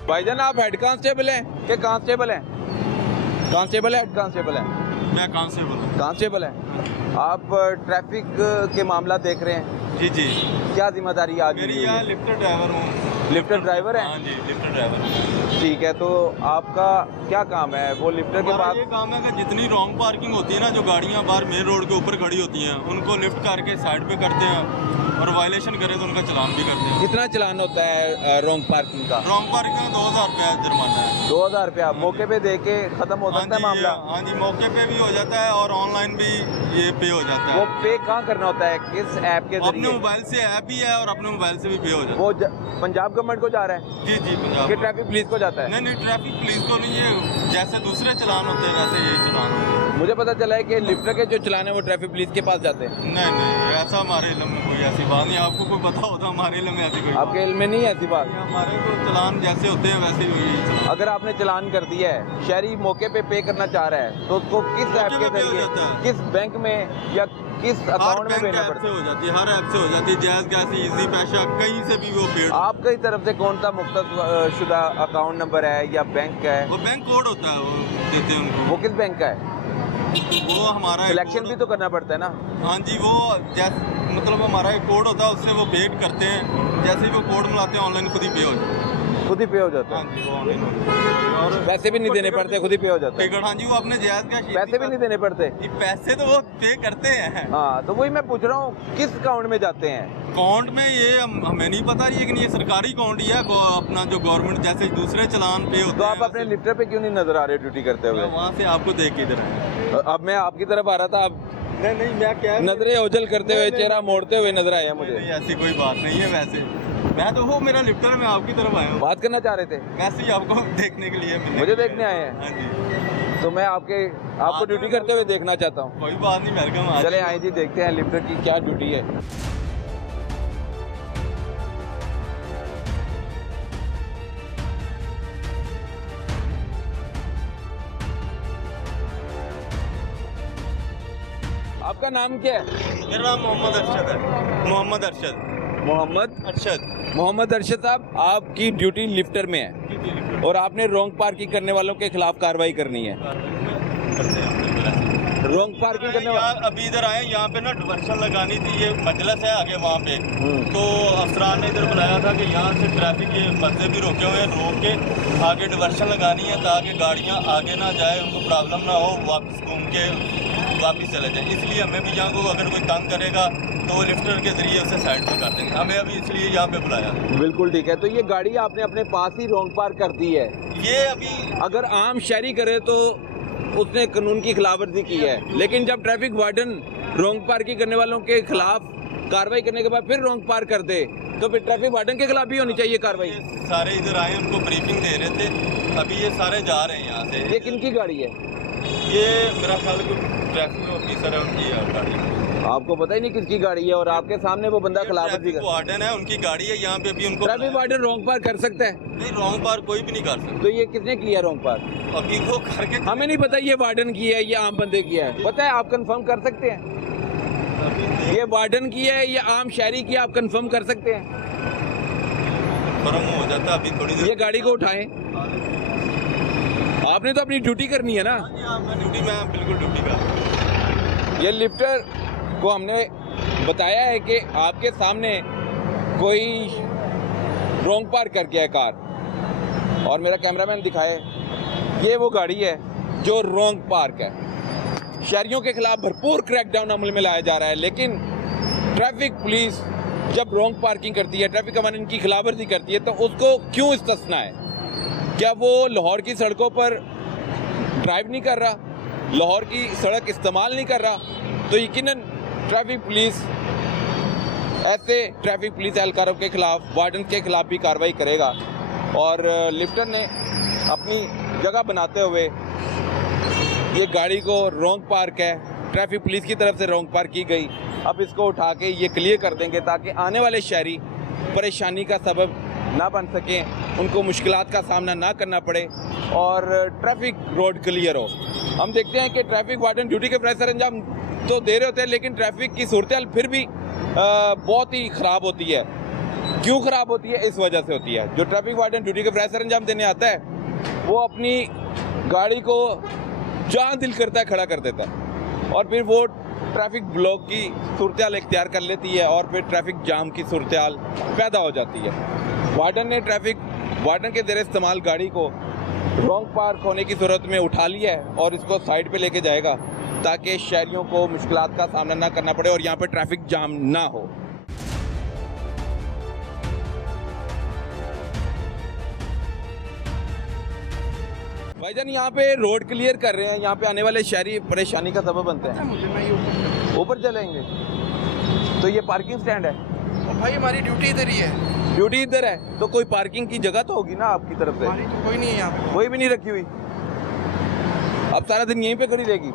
भाईजान, आप हेड कांस्टेबल हैं कि कांस्टेबल हैं? कांस्टेबल है, हेड कांस्टेबल हैं? मैं कांस्टेबल हैं। आप ट्रैफिक के मामला देख रहे हैं? जी जी। क्या जिम्मेदारी आज मेरी यहाँ लिफ्ट ड्राइवर हूँ। लिफ्ट ड्राइवर है? हाँ जी, लिफ्ट ड्राइवर। ठीक है, तो आपका क्या काम है? वो लिफ्टर के बाद ये काम है कि जितनी रॉन्ग पार्किंग होती है ना, जो गाड़ियाँ बाहर मेन रोड के ऊपर खड़ी होती हैं, उनको लिफ्ट करके साइड पे करते हैं और वायलेशन करे तो उनका चलान भी करते हैं। कितना चलान होता है रॉन्ग पार्किंग का? रॉन्ग पार्किंग का 2000 रुपया जुर्माना है। 2000 रुपया मौके पे दे के खत्म हो सकता है मामला? हाँ जी, मौके पे भी हो जाता है और ऑनलाइन भी ये पे हो जाता है। वो पे कहाँ करना होता है, किस ऐप के अपने जरिए? मोबाइल से ऐप भी है और अपने मोबाइल से भी पे हो जाता है। वो पंजाब गवर्नमेंट को जा रहा है जी जी, पंजाब कि ट्रैफिक पुलिस को जाता है? नहीं, ट्रैफिक पुलिस को नहीं, ये जैसे दूसरे चलान होते हैं वैसे यही चलान होते हैं। मुझे पता चला है कि लिफ्टर के जो चलान है वो ट्रैफिक पुलिस के पास जाते हैं। नहीं, ऐसा हमारे इल्म में कोई ऐसी बात नहीं। आपको कोई पता होता, हमारे इल्म में ऐसी कोई आपके इल्म में नहीं है ऐसी बात? हमारे तो चलान जैसे होते हैं वैसे ही यही चलान। अगर आपने चलान कर दिया है, शहरी मौके पे करना चाह रहा है, तो उसको किस ऐप के पे हो जरिए, जाता है। किस बैंक में या किस अकाउंट में देना पड़ता है? हो जाती है, हर ऐप से हो जाती है। जैज़ गैस, इजी पैसा, कहीं से भी वो पेड। आपकी तरफ से कौन सा मुख्तस शुदा अकाउंट नंबर है या बैंक है? वो बैंक कोड होता है, वो देते हैं उनको। वो किस बैंक का है? वो हमारा सिलेक्शन भी तो करना पड़ता है ना? हाँ जी, वो जैसे मतलब हमारा एक कोड होता है, उससे वो पेड करते हैं। जैसे ही वो कोड मिलाते हैं ऑनलाइन खुद ही पे हो जाता है। खुद ही पे हो जाता है? हाँ जी, वो ऑनलाइन होता है और पैसे भी नहीं देने पड़ते, खुद ही पे हो जाता है? टिकट, हाँ जी, वो अपने जायज़ का पैसे भी नहीं देने पड़ते? पैसे तो वो पे करते हैं। हाँ, तो वही मैं पूछ रहा हूँ किस अकाउंट में जाते हैं? अकाउंट में ये हमें नहीं पता, लेकिन ये सरकारी अकाउंट ही है अपना, जो गवर्नमेंट जैसे दूसरे चलान पे होते तो हैं। आप अपने लिफ्टर पे क्यों नहीं नजर आ रहे ड्यूटी करते हुए? वहाँ से आपको देख के इधर आए। अब मैं आपकी तरफ आ रहा था, अब नहीं मैं क्या नजरें ओझल करते हुए, चेहरा मोड़ते हुए नजर आया मुझे। नहीं, ऐसी कोई बात नहीं है। वैसे मैं तो वो मेरा लिफ्टर, मैं आपकी तरफ आया हूँ, बात करना चाह रहे थे, वैसे ही आपको देखने के लिए, मुझे देखने आए हैं। हाँ जी, तो मैं आपको ड्यूटी करते हुए देखना चाहता हूँ। कोई बात नहीं, वेलकम। चले आए जी, देखते हैं लिफ्टर की क्या ड्यूटी है। आपका नाम क्या है? मेरा नाम मोहम्मद अरशद है। मोहम्मद अरशद। मोहम्मद अरशद साहब, आपकी ड्यूटी लिफ्टर में है और आपने रॉन्ग पार्किंग करने वालों के खिलाफ कार्रवाई करनी है। रॉन्ग पार्किंग करने वाले अभी इधर आए, यहाँ पे ना डिवर्शन लगानी थी, ये मजलिस है आगे वहाँ पे, तो अफसरान ने इधर बुलाया था कि यहाँ से ट्रैफिक, ये बसें भी रोके हुए हैं, रोक के आगे डिवर्शन लगानी है ताकि गाड़ियाँ आगे ना जाए, उनको प्रॉब्लम ना हो, वापस घूम के वापस चले जाए। इसलिए हमें भी यहाँ को अगर कोई तंग करेगा तो वो लिफ्टर के जरिए उसे साइड पर कर देंगे। हमें अभी इसलिए यहाँ पे बुलाया। बिल्कुल ठीक है। तो ये गाड़ी आपने अपने पास ही रॉन्ग पार्क कर दी है। ये अभी अगर आम शहरी करे तो उसने कानून की खिलाफवर्जी की है, लेकिन जब ट्रैफिक वार्डन रॉन्ग पार्किंग करने वालों के खिलाफ कार्रवाई करने के बाद फिर रॉन्ग पार्क कर दे तो फिर ट्रैफिक वार्डन के खिलाफ भी होनी चाहिए कार्रवाई। ये सारे इधर आए, उनको ब्रीफिंग दे रहे थे, अभी ये सारे जा रहे हैं यहाँ से। ये किनकी गाड़ी है? ये मेरा ख्याल ट्रैफिक ऑफिसर है, उनकी गाड़ी। आपको पता ही नहीं किसकी गाड़ी है और आपके सामने वो बंदा खिलाफवर्जी कर। वार्डन है, उनकी गाड़ी है, यहाँ पे भी उनको ट्रैफिक वार्डन रॉन्ग पार्क कर सकता है? नहीं, रॉन्ग पार्क कोई भी नहीं कर सकता। तो ये किसने किया रॉन्ग पार्क? अभी वो करके हमें नहीं पता ये वार्डन की है, ये आम बंदे की है, पता है? आप कंफर्म कर सकते हैं ये वार्डन की है या आम शहरी की? आप कंफर्म कर सकते हैं? फर्म हो जाता अभी थोड़ी देर। ये गाड़ी को उठाएं, आपने तो अपनी ड्यूटी करनी है ना। ड्यूटी में बिल्कुल ड्यूटी कर। ये लिफ्टर को हमने बताया है कि आपके सामने कोई रॉन्ग पार्क कर गया है कार, और मेरा कैमरामैन दिखाए, ये वो गाड़ी है जो रॉन्ग पार्क है। शहरियों के खिलाफ भरपूर क्रैकडाउन अमल में लाया जा रहा है, लेकिन ट्रैफिक पुलिस जब रॉन्ग पार्किंग करती है, ट्रैफिक कमांड की खिलाफवर्जी करती है, तो उसको क्यों इस्तिस्ना है? क्या वो लाहौर की सड़कों पर ड्राइव नहीं कर रहा, लाहौर की सड़क इस्तेमाल नहीं कर रहा? तो यकीनन ट्रैफिक पुलिस ऐसे ट्रैफिक पुलिस एहलकारों के खिलाफ, वार्डन के खिलाफ भी कार्रवाई करेगा। और लिफ्टर ने अपनी जगह बनाते हुए ये गाड़ी को रॉन्ग पार्क है, ट्रैफिक पुलिस की तरफ से रॉन्ग पार्क की गई, अब इसको उठा के ये क्लियर कर देंगे ताकि आने वाले शहरी परेशानी का सबब ना बन सकें, उनको मुश्किलात का सामना ना करना पड़े और ट्रैफिक रोड क्लियर हो। हम देखते हैं कि ट्रैफिक वार्डन ड्यूटी के प्रेशर अंजाम तो दे रहे होते हैं, लेकिन ट्रैफिक की सूरत फिर भी बहुत ही ख़राब होती है। क्यों ख़राब होती है? इस वजह से होती है, जो ट्रैफिक वार्डन ड्यूटी के प्रेशर अंजाम देने आता है वो अपनी गाड़ी को जहाँ दिल करता है खड़ा कर देता है और फिर वो ट्रैफिक ब्लॉक की सूरत इख्तियार कर लेती है और फिर ट्रैफिक जाम की सूरत पैदा हो जाती है। वार्डन ने वार्डन के ज़रिए इस्तेमाल गाड़ी को रॉन्ग पार्क होने की सूरत में उठा लिया है और इसको साइड पे लेके जाएगा ताकि शहरियों को मुश्किलात का सामना ना करना पड़े और यहाँ पे ट्रैफिक जाम ना हो। भाईजान यहाँ पे रोड क्लियर कर रहे हैं, यहाँ पे आने वाले शहरी परेशानी का सबब बनते हैं। ऊपर चलेंगे तो ये पार्किंग स्टैंड है भाई, हमारी ड्यूटी इधर ही है। ड्यूटी इधर है तो कोई पार्किंग की जगह तो होगी ना आपकी तरफ से? तो कोई नहीं है यहाँ पे, कोई भी नहीं रखी हुई। अब सारा दिन यहीं पे खड़ी रहेगी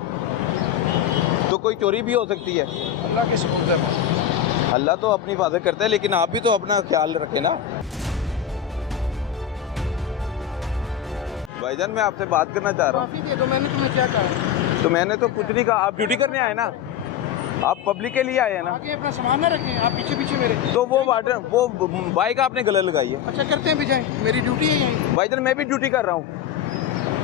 तो कोई चोरी भी हो सकती है। अल्लाह के सुपुर्द है। अल्लाह तो अपनी हिफाजत करता है, लेकिन आप भी तो अपना ख्याल रखें ना। भाईजान मैं आपसे बात करना चाह रहा हूँ। दे दो, मैंने तुम्हें क्या कहा? तो मैंने तो कुछ नहीं कहा, आप ड्यूटी करने आए ना, आप पब्लिक के लिए आए हैं ना। आगे अपना सामान ना रखें, आप पीछे पीछे मेरे। तो वो वार्डन, वो बाइक आपने गलत लगाई है। अच्छा करते हैं भी जाएं, मेरी ड्यूटी है यहीं। भाईजान मैं भी ड्यूटी कर रहा हूँ।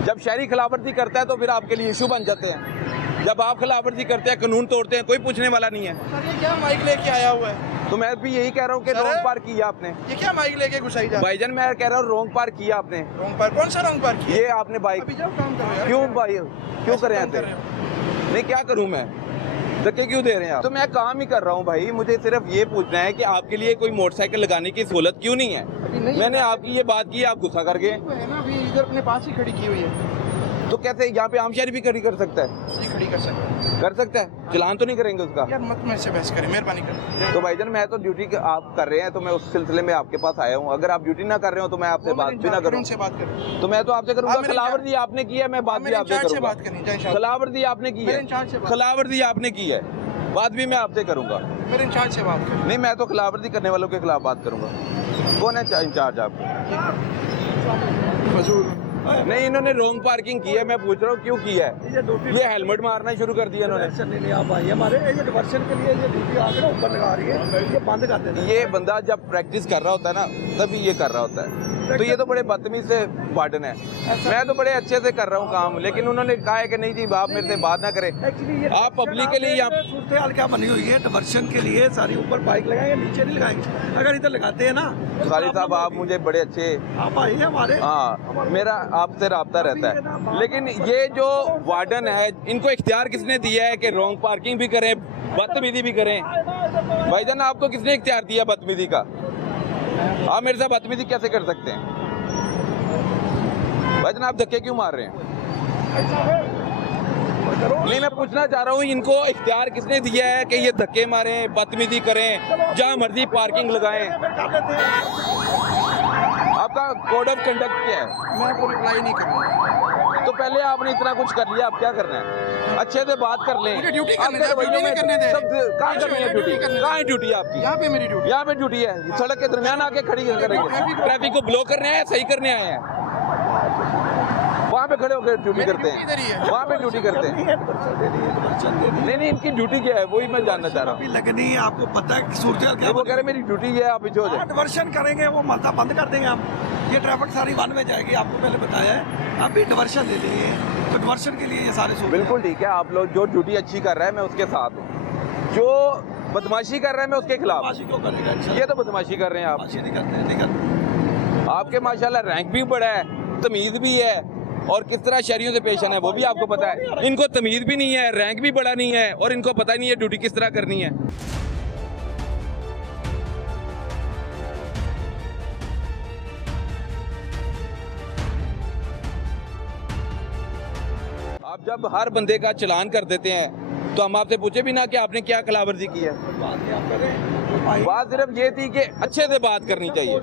जब शहरी खिलाफवर्जी करता है तो फिर आपके लिए इशू बन जाते हैं। जब आप खिलाफवर्जी करते हैं, कानून तोड़ते हैं, कोई पूछने वाला नहीं है। सर ये क्या माइक लेके आया हुआ है? तो मैं भी यही कह रहा हूँ कि सर, रॉन्ग पार्क किया आपने। ये क्या माइक लेके घुसाई जा? भाईजान मैं कह रहा हूँ रॉन्ग पार्क किया आपने। Wrong park? कौन सा रॉन्ग पार्क? ये आपने बाइक अभी जाओ काम करो यार। क्यों भाई, क्यों ऐसे करें काम ऐसे? कर रहे हो? नहीं क्या करूं मैं, धक्के क्यों दे रहे हैं आप? तो मैं काम ही कर रहा हूं भाई, मुझे सिर्फ ये पूछना है कि आपके लिए कोई मोटरसाइकिल लगाने की सहूलत क्यों नहीं है? अभी नहीं मैंने है। आपकी ये बात की, आप गुस्सा कर गए। तो है ना, अभी इधर अपने पास ही खड़ी की हुई है। तो कैसे यहाँ पे आम शहरी भी खड़ी कर सकता है? ये खड़ी कर सकते हैं कर सकता है, चलान तो नहीं करेंगे उसका? यार, मत मेरे से बहस करें, मेहरबानी करें। तो भाईजान मैं तो ड्यूटी आप कर रहे हैं तो मैं उस सिलसिले में आपके पास आया हूँ। अगर आप ड्यूटी ना कर रहे हो तो मैं आपसे बात भी ना करूँ, उनसे बात करें। तो मैं तो आपसे करूँगा। आप मेरे खिलाफवर्जी आपने की है, मैं बात भी आपसे करूँगा। बात करनी चाहिए, खिलाफवर्जी आपने की है, खिलाफवर्जी आपने की है, बात भी मैं आपसे करूँगा। मेरे इंचार्ज से बात करें। नहीं, मैं तो खिलाफवर्जी करने वालों के खिलाफ बात करूँगा। कौन है इंचार्ज आपका? फजूल नहीं, इन्होंने रॉन्ग पार्किंग की है, मैं पूछ रहा हूँ क्यों की है? ये हेलमेट मारना शुरू कर दिया इन्होंने। नहीं आप भाई हमारे ये डिवर्शन के लिए ये ड्यूटी आकर ऊपर लगा रही है, ये बंद कर देना। ये बंदा जब प्रैक्टिस कर रहा होता है ना तभी ये कर रहा होता है। तो ये तो बड़े बदतमीज से वार्डन है। मैं तो बड़े अच्छे से कर रहा हूँ काम, लेकिन उन्होंने कहा है कि नहीं जी आप मेरे से बात ना करें। आप पब्लिक के लिए यहाँ सूरत हाल क्या बनी हुई है, डिवर्शन के लिए सारी ऊपर बाइक लगाएंगे, नीचे नहीं लगाएंगे। अगर इधर लगाते हैं ना खाली साहब आप मुझे बड़े अच्छे, आप भाई हमारे, हाँ मेरा आपसे राब्ता रहता है, लेकिन ये जो वार्डन है इनको इख्तियार किसने दिया है कि रॉन्ग पार्किंग भी करें, बदतमीजी भी करें? भाईजान आपको किसने इख्तियार दिया बदतमीजी का? आप मेरे साथ बदतमीजी कैसे कर सकते हैं? भाईजान आप धक्के क्यों मार रहे हैं? नहीं, मैं पूछना चाह रहा हूँ इनको इख्तियार किसने दिया है कि ये धक्के मारें, बदतमीजी करें, जहाँ मर्जी पार्किंग लगाएं? आपका कोड ऑफ कंडक्ट क्या है? मैं आपको रिप्लाई नहीं करूँगा। तो पहले आपने इतना कुछ कर लिया, अब क्या करना है? अच्छे से बात कर लें। मुझे ड्यूटी आपके करने दे, रवैयों में करने दे। सब कहाँ करनी है ड्यूटी? कहाँ है ड्यूटी आपकी? यहाँ पे मेरी ड्यूटी। यहाँ पे ड्यूटी है, सड़क के दरमियान आके खड़ी करेंगे? ट्रैफिक को ब्लॉक करने आए हैं, सही करने आए हैं? वहाँ पे खड़े होकर ड्यूटी करते हैं, वहाँ पे ड्यूटी करते हैं। नहीं, इनकी ड्यूटी क्या है वही मैं जानना चाह रहा हूँ। लगनी है, आपको पता है सूरत हाल क्या? वो कह रहे मेरी ड्यूटी है, आप पीछे हो जाए। डिवर्शन करेंगे, वो मरता बंद कर देंगे हम। ये ट्रैफिक सारी वन में जाएगी, आपको पहले बताया है। आप भी डिवर्शन ले लेंगे, तो डिवर्शन के लिए ये सारे सूरत। बिल्कुल ठीक है, आप लोग जो ड्यूटी अच्छी कर रहे हैं मैं उसके साथ हूँ, जो बदमाशी कर रहे हैं मैं उसके खिलाफ। बदमाशी क्यों करेगा? ये तो बदमाशी कर रहे हैं आप। बदमाशी नहीं करते, नहीं करते। आपके माशाल्लाह रैंक भी बड़ा है, तमीज़ भी है, और किस तरह शहरियों से पेश आना है वो भी आपको पता है। इनको तमीज़ भी नहीं है, रैंक भी बड़ा नहीं है, और इनको पता ही नहीं है ड्यूटी किस तरह करनी है। आप जब हर बंदे का चालान कर देते हैं तो हम आपसे पूछे भी ना कि आपने क्या खिलाफवर्जी की है? बात सिर्फ ये थी कि अच्छे से बात करनी चाहिए।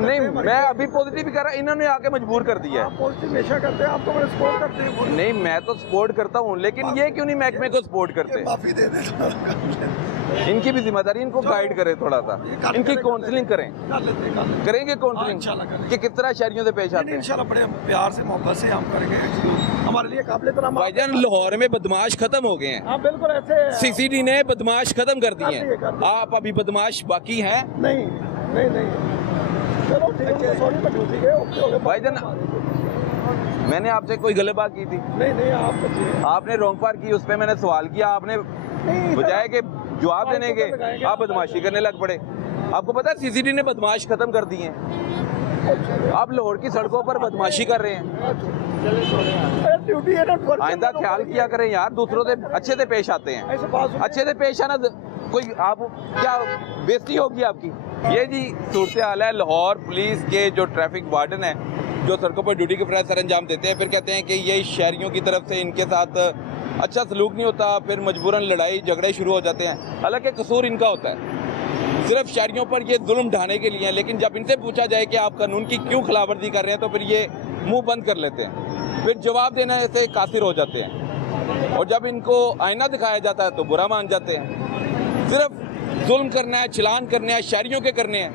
नहीं, मैं अभी पॉजिटिव भी कर रहा, इन्होंने आके मजबूर कर दिया है। हमेशा करते हैं, आप तो सपोर्ट करते हैं। नहीं, मैं तो सपोर्ट करता हूँ, लेकिन ये क्यों नहीं महकमे को सपोर्ट करते? माफी दे दे। इनकी भी जिम्मेदारी, इनको गाइड करें थोड़ा सा, इनकी काउंसलिंग करें। करेंगे काउंसलिंग कि किस तरह शहरियों से पेश आते हैं? इंशाल्लाह बड़े प्यार से मोहब्बत से हम करेंगे। हमारे लिए काबिल तरह भाईजान लाहौर में बदमाश खत्म हो गए हैं। हाँ बिल्कुल ऐसे सीसीडी ने बदमाश खत्म कर दिए हैं। आप अभी बदमाश बाकी हैं? नहीं नहीं नहीं, चलो ठीक है, सॉरी मैं ड्यूटी गए, ओके हो गया। भाईजान मैंने आपसे कोई गलत बात की थी? नहीं नहीं, आप बचिए। आपने रॉन्ग पार्क की, उस पर मैंने सवाल किया, आपने बजाय के जवाब देने के आप बदमाशी करने लग पड़े। आपको पता है सीसीडी ने बदमाश खत्म कर दिए हैं। आप लाहौर की सड़कों पर बदमाशी कर रहे हैं। ड्यूटी है ना, आइंदा ख्याल किया करें यार, दूसरों से अच्छे से पेश आते हैं। अच्छे से पेश आना, कोई आप क्या बेइज्जती होगी आपकी? ये जी सूरत हाल है लाहौर पुलिस के जो ट्रैफिक वार्डन है, जो सड़कों पर ड्यूटी के फर्ज सर अंजाम देते हैं, फिर कहते हैं कि ये शहरियों की तरफ से इनके साथ अच्छा सलूक नहीं होता, फिर मजबूरन लड़ाई झगड़े शुरू हो जाते हैं। हालांकि कसूर इनका होता है, सिर्फ शहरियों पर ये जुल्म ढाने के लिए है। लेकिन जब इनसे पूछा जाए कि आप कानून की क्यों खिलाफवर्जी कर रहे हैं, तो फिर ये मुंह बंद कर लेते हैं, फिर जवाब देने से कासिर हो जाते हैं। और जब इनको आईना दिखाया जाता है तो बुरा मान जाते हैं। सिर्फ जुल्म करना है, चलान करने हैं, शहरियों के करने हैं।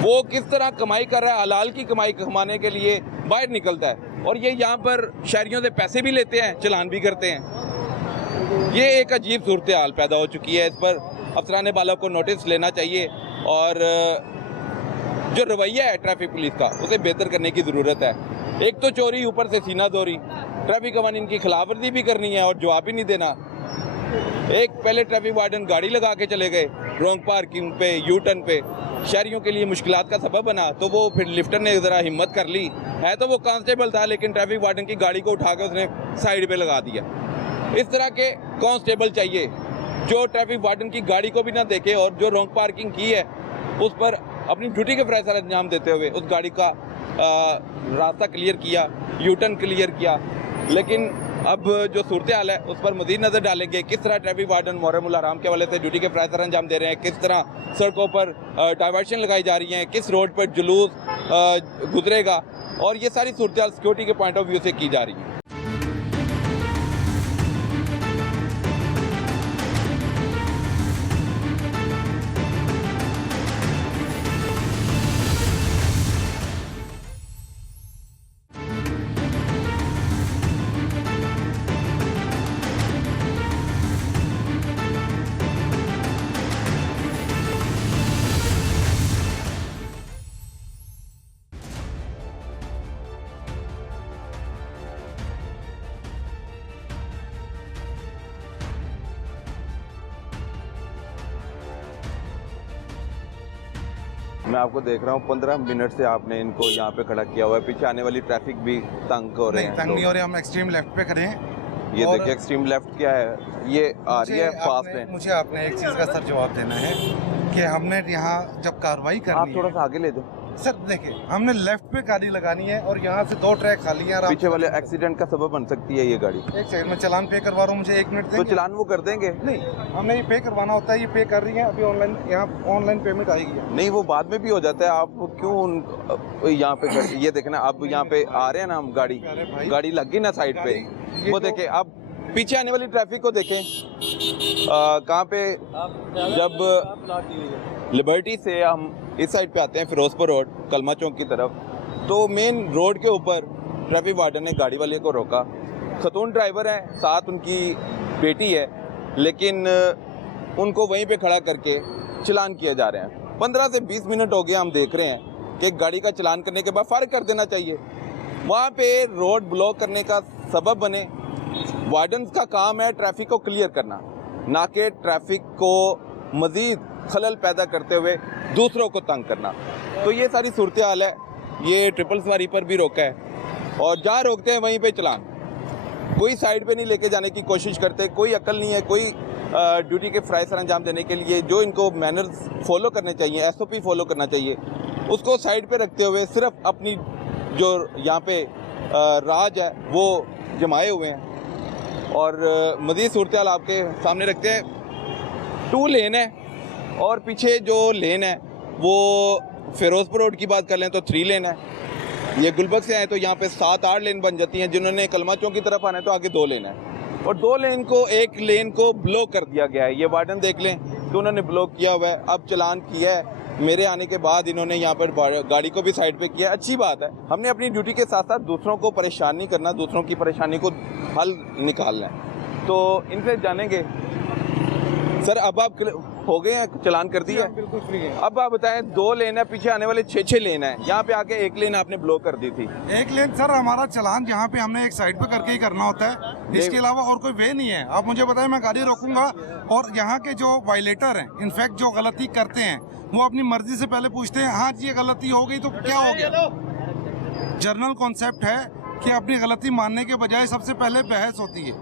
वो किस तरह कमाई कर रहा है, हलाल की कमाई कमाने के लिए बाहर निकलता है, और ये यहाँ पर शहरियों से पैसे भी लेते हैं, चलान भी करते हैं। ये एक अजीब सूरत हाल पैदा हो चुकी है। इस पर अफसरान बाला को नोटिस लेना चाहिए, और जो रवैया है ट्रैफिक पुलिस का उसे बेहतर करने की ज़रूरत है। एक तो चोरी, ऊपर से सीना दोरी, ट्रैफिक कवानीन की खिलाफवर्जी भी करनी है और जवाब भी नहीं देना। एक पहले ट्रैफिक वार्डन गाड़ी लगा के चले गए रॉन्ग पार्किंग पे, यू टर्न पे, शहरियों के लिए मुश्किलात का सबब बना, तो वो फिर लिफ्टर ने ज़रा हिम्मत कर ली है, तो वो कांस्टेबल था, लेकिन ट्रैफिक वार्डन की गाड़ी को उठा के उसने साइड पे लगा दिया। इस तरह के कांस्टेबल चाहिए जो ट्रैफिक वार्डन की गाड़ी को भी ना देखे, और जो रॉन्ग पार्किंग की है उस पर अपनी ड्यूटी के फर्ज अंजाम देते हुए उस गाड़ी का रास्ता क्लियर किया, यू टर्न क्लियर किया, लेकिन अब जो सूरत हाल है उस पर मज़ीद नज़र डालेंगे। किस तरह ट्रैफिक वार्डन मुहर्रमुल हराम के हवाले से ड्यूटी के फ़राइज़ सर अंजाम दे रहे हैं, किस तरह सड़कों पर डाइवर्शन लगाई जा रही हैं, किस रोड पर जुलूस गुजरेगा, और ये सारी सूरत हाल सिक्योरिटी के पॉइंट ऑफ व्यू से की जा रही है। मैं आपको देख रहा हूँ 15 मिनट से आपने इनको यहाँ पे खड़ा किया हुआ है। पीछे आने वाली ट्रैफिक भी तंग हो रहे हैं। तंग नहीं हो रहे, हम एक्सट्रीम लेफ्ट पे खड़े हैं। ये देखिए एक्सट्रीम लेफ्ट क्या है, ये आ रही है फास्ट है। मुझे आपने एक चीज़ का सर जवाब देना है कि हमने यहाँ जब कार्रवाई करनी आप थोड़ा सा आगे ले दो सर। देखिए हमने लेफ्ट पे गाड़ी लगानी है और यहाँ से 2 ट्रैक खाली है। पीछे वाले एक्सीडेंट का सबब बन सकती है ये गाड़ी। एक सेकंड में चलान पे करवा रहा हूँ, मुझे 1 मिनट तो देंगे? चलान वो कर देंगे। नहीं, हमने ये पे करवाना होता है, ये पे कर रही है अभी ऑनलाइन, यहाँ ऑनलाइन पेमेंट आएगी। नहीं, वो बाद में भी हो जाता है। आप क्यों यहाँ पे ये देखना, अब यहाँ पे आ रहे हैं ना हम, गाड़ी लग गई ना साइड पे। वो देखे, अब पीछे आने वाली ट्रैफिक को देखें कहाँ पे, जब लिबर्टी से हम इस साइड पे आते हैं फिरोजपुर रोड कलमा चौक की तरफ, तो मेन रोड के ऊपर ट्रैफिक वार्डन ने गाड़ी वाले को रोका। खतून ड्राइवर है, साथ उनकी बेटी है, लेकिन उनको वहीं पे खड़ा करके चलान किए जा रहे हैं। 15 से 20 मिनट हो गए हम देख रहे हैं कि गाड़ी का चलान करने के बाद फारिग कर देना चाहिए। वहाँ पे रोड ब्लॉक करने का सबब बने। वार्डन्स का काम है ट्रैफिक को क्लियर करना, ना कि ट्रैफिक को मज़ीद खलल पैदा करते हुए दूसरों को तंग करना। तो ये सारी सूरत हाल है। ये ट्रिपल सवारी पर भी रोका है और जहाँ रोकते हैं वहीं पे चलान, कोई साइड पे नहीं लेके जाने की कोशिश करते। कोई अक्ल नहीं है, कोई ड्यूटी के फ़राइज़ सर अंजाम देने के लिए जो इनको मैनर्स फॉलो करने चाहिए, SOP फॉलो करना चाहिए, उसको साइड पे रखते हुए सिर्फ अपनी जो यहाँ पे राज है वो जमाए हुए हैं। और मज़ीद सूरत हाल आपके सामने रखते हैं। 2 लेन है और पीछे जो लेन है वो फिरोजपुर रोड की बात कर लें तो 3 लेन है। ये गुलबर्ग से आए तो यहाँ पे 7-8 लेन बन जाती हैं। जिन्होंने कलमा चौक की तरफ आना है तो आगे 2 लेन है, और 2 लेन को, 1 लेन को ब्लॉक कर दिया गया है। ये वार्डन देख लें कि उन्होंने ब्लॉक किया हुआ है। अब चलान किया है, मेरे आने के बाद इन्होंने यहाँ पर गाड़ी को भी साइड पे किया। अच्छी बात है, हमने अपनी ड्यूटी के साथ साथ दूसरों को परेशान नहीं करना, दूसरों की परेशानी को हल निकालना है। तो इनसे जानेंगे सर, अब आप हो गए हैं, चलान कर दिया? बिल्कुल फ्री है। अब आप बताएं, 2 लेन है, पीछे आने वाले 6 लेन है, यहाँ पे आके 1 लेन आपने ब्लॉक कर दी थी। 1 लेन सर, हमारा चलान यहाँ पे हमने एक साइड पे करके ही करना होता है, इसके अलावा और कोई वे नहीं है। आप मुझे बताएं, मैं गाड़ी रोकूंगा और यहाँ के जो वायलेटर हैं, इनफैक्ट जो गलती करते हैं, वो अपनी मर्जी से पहले पूछते हैं हाँ जी ये गलती हो गई तो क्या हो गया। जर्नल कॉन्सेप्ट है कि अपनी गलती मानने के बजाय सबसे पहले बहस होती है,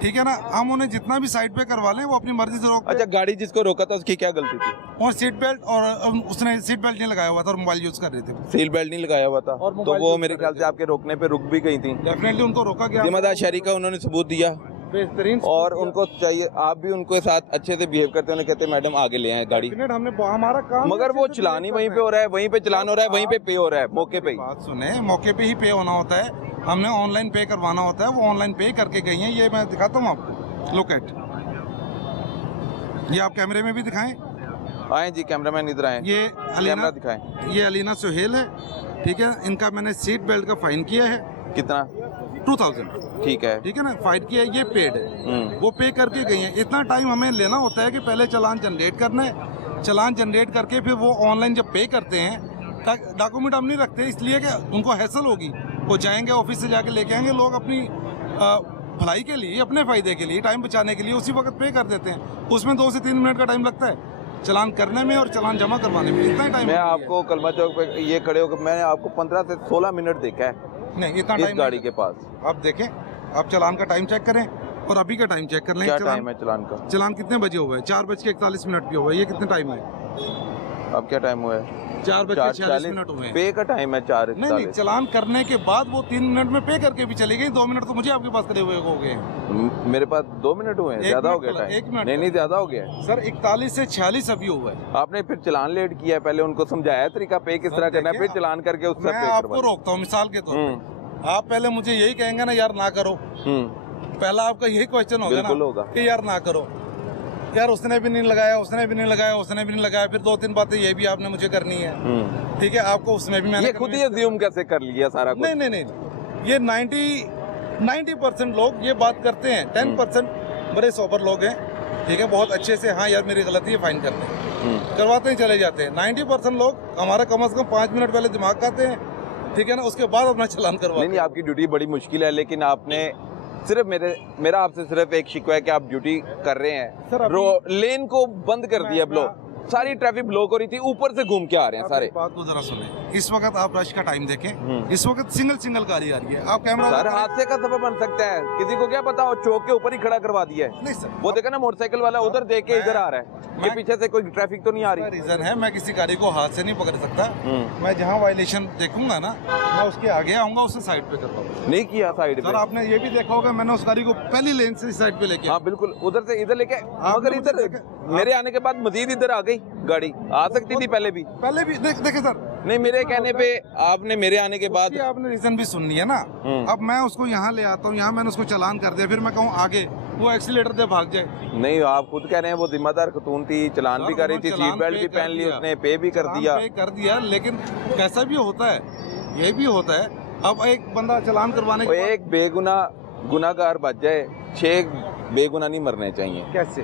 ठीक है ना। हम उन्हें जितना भी साइड पे करवा लें वो अपनी मर्जी से रोक। अच्छा, गाड़ी जिसको रोका था उसकी क्या गलती थी? और सीट बेल्ट, और उसने सीट बेल्ट नहीं लगाया हुआ था और मोबाइल यूज कर रहे थे। सीट बेल्ट नहीं लगाया हुआ था तो वो मेरे ख्याल से आपके रोकने पे रुक भी गई थी। डेफिनेटली उनको रोका गया, जिम्मेदार शहरी का उन्होंने सबूत दिया बेहतरीन। और उनको चाहिए, आप भी उनके साथ अच्छे से बिहेव करते हैं, उन्हें कहते मैडम आगे ले आए गाड़ी। हमने हमारा काम, मगर वो चलान ही वहीं पे हो रहा है, वहीं पे चलान हो रहा है, वहीं पे पे हो रहा है, मौके पे ही। बात सुने, मौके पे ही पे होना होता है, हमने ऑनलाइन पे करवाना होता है, वो ऑनलाइन पे करके गई हैं। ये मैं दिखाता हूँ आपको, लुक एट, ये आप कैमरे में भी दिखाएं। आए जी, कैमरामैन इधर आए, ये कैमरा दिखाएं। ये अलीना सुहेल है, ठीक है। इनका मैंने सीट बेल्ट का फाइन किया है। कितना? 2000, ठीक है, ठीक है ना। फाइन किया है, ये पेड है, वो पे करके गई हैं। इतना टाइम हमें लेना होता है कि पहले चालान जनरेट करना है, चालान जनरेट करके फिर वो ऑनलाइन जब पे करते हैं, डॉक्यूमेंट हम नहीं रखते इसलिए कि उनको हैसल होगी, वो जाएंगे ऑफिस से जाके लेके आएंगे। लोग अपनी भलाई के लिए, अपने फ़ायदे के लिए, टाइम बचाने के लिए उसी वक्त पे कर देते हैं। उसमें 2 से 3 मिनट का टाइम लगता है चालान करने में और चालान जमा करवाने में, इतना टाइम। मैं आपको कलमा चौक पे ये खड़े होकर मैंने आपको 15 से 16 मिनट देखा है नहीं, इतना इस टाइम गाड़ी के पास। आप देखें, आप चालान का टाइम चेक करें और अभी का टाइम चेक कर लें। क्या टाइम है चालान का? चालान कितने बजे हुआ है? 4:41 भी हुआ है। ये कितने टाइम है? अब क्या टाइम हुआ है? 4 बज के 46 मिनट हुए हैं। पे का टाइम है 4:40। नहीं, चलान करने के बाद वो 3 मिनट में पे करके भी चली गई। 2 मिनट तो मुझे आपके पास खड़े हुए हो गए हैं। मेरे पास 2 मिनट हुए हैं, ज्यादा हो गया टाइम। 1 मिनट नहीं ज्यादा हो गया है सर। 41 से 46 अभी हुआ है। आपने फिर चलान लेट किया है, पहले उनको समझाया तरीका पे किस तरह करना है, फिर चलान करके उससे मैं पे आपको रोकता हूँ मिसाल के तौर पे। आप पहले मुझे यही कहेंगे ना यार ना करो, पहला आपका यही क्वेश्चन होगा बिल्कुल ना होगा। कि यार ना करो, यार उसने भी नहीं लगाया, उसने भी नहीं लगाया, उसने भी नहीं लगाया। फिर 2-3 बातें ये भी आपने मुझे करनी है, ठीक है। आपको उसमें भी मैंने ये खुद ही अज्यूम कैसे कर लिया सारा कुछ? नहीं, ये 90% लोग ये बात करते हैं। 10% बड़े सोबर लोग हैं, ठीक है, बहुत अच्छे से हाँ यार मेरी गलती है फाइन करते हैं, करवाते ही चले जाते हैं। 90% लोग हमारा कम से कम 5 मिनट पहले दिमाग खाते हैं, ठीक है ना, उसके बाद अपना चलान करवाते हैं। नहीं, आपकी ड्यूटी बड़ी मुश्किल है, लेकिन आपने सिर्फ मेरा आपसे सिर्फ एक शिकवा है कि आप ड्यूटी कर रहे हैं सर। लेन को बंद कर दिया, ब्लॉक, सारी ट्रैफिक ब्लॉक हो रही थी, ऊपर से घूम के आ रहे हैं सारे। बात को जरा सुने, इस वक्त आप रश का टाइम देखें, इस वक्त सिंगल गाड़ी आ रही है। आप कैमरा सर हादसे का सबब बन सकता है, किसी को क्या पता हो, चौक के ऊपर ही खड़ा करवा दिया है। नहीं सर, वो देखा ना मोटरसाइकिल वाला उधर देख के इधर आ रहा है कि पीछे से कोई ट्रैफिक तो नहीं आ रही। रीजन है मैं किसी गाड़ी को हाथ से नहीं पकड़ सकता। मैं जहाँ वायलेशन देखूंगा ना, मैं उसके आगे आऊंगा, उससे साइड पे करवाऊंगा। नहीं किया साइड सर पे। आपने ये भी देखा होगा, मैंने उस गाड़ी को पहली लेन से साइड पे लेके हाँ बिल्कुल, उधर से इधर लेके, मगर इधर मेरे आने के बाद मजीद इधर आ गई गाड़ी, आ सकती थी पहले भी देखे सर। नहीं, मेरे कहने पे आपने मेरे आने के बाद आपने रीजन भी सुन लिया ना। अब मैं उसको यहाँ ले आता हूँ, यहाँ मैंने उसको चालान कर दिया, फिर मैं कहूँ आगे वो एक्सीलेटर दे भाग जाए। नहीं, आप खुद कह रहे हैं वो जिम्मेदार खतून थी, चलान भी कर रही थी, सीट बेल्ट भी पहन ली उसने, पे भी कर दिया। लेकिन कैसा भी होता है, ये भी होता है। अब एक बंदा चलान करवाने के एक गुनाहगार बच जाए, 6 बेगुनाह नहीं मरने चाहिए। कैसे?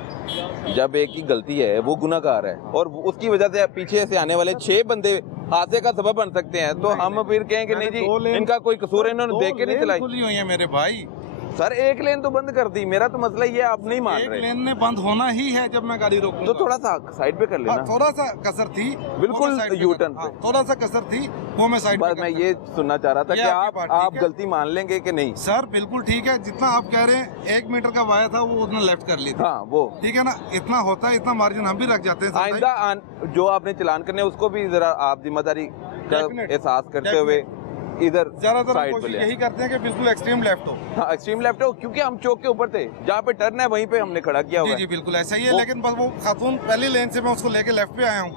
जब एक की गलती है, वो गुनाहगार है और उसकी वजह से पीछे से आने वाले 6 बंदे हादसे का सबब बन सकते हैं, तो हम फिर कहें कि नहीं जी इनका कोई कसूर है, इन्होंने देख के नहीं चलाई। खुली हुई है मेरे भाई। सर एक लेन तो बंद कर दी, मेरा तो मसला ये आप नहीं मान रहे। एक लेन में बंद होना ही है जब मैं गाड़ी रोकूंगा। तो थोड़ा सा साइड पे कर लेना। थोड़ा सा कसर थी, बिल्कुल यू टर्न पे थोड़ा सा कसर थी, वो मैं साइड बस मैं ये सुनना चाह रहा था कि आप गलती मान लेंगे कि नहीं। सर बिल्कुल ठीक है, जितना आप कह रहे हैं 1 मीटर का वाया था वो उतना लेफ्ट कर ली थी। हाँ वो ठीक है ना, इतना होता है, इतना मार्जिन हम भी रख जाते हैं। आइंदा जो आपने चलान करने उसको भी जरा आप जिम्मेदारी का एहसास करते हुए इधर ज्यादातर साइड कोशिश पे यही करते हैं कि बिल्कुल एक्सट्रीम लेफ्ट हो। हाँ एक्सट्रीम लेफ्ट हो, क्योंकि हम चौक के ऊपर थे, जहाँ पे टर्न है वहीं पे हमने खड़ा किया हुआ है। जी बिल्कुल ऐसा ही है, लेकिन बस वो खातून पहली लेन से मैं उसको लेके लेफ्ट पे आया हूँ,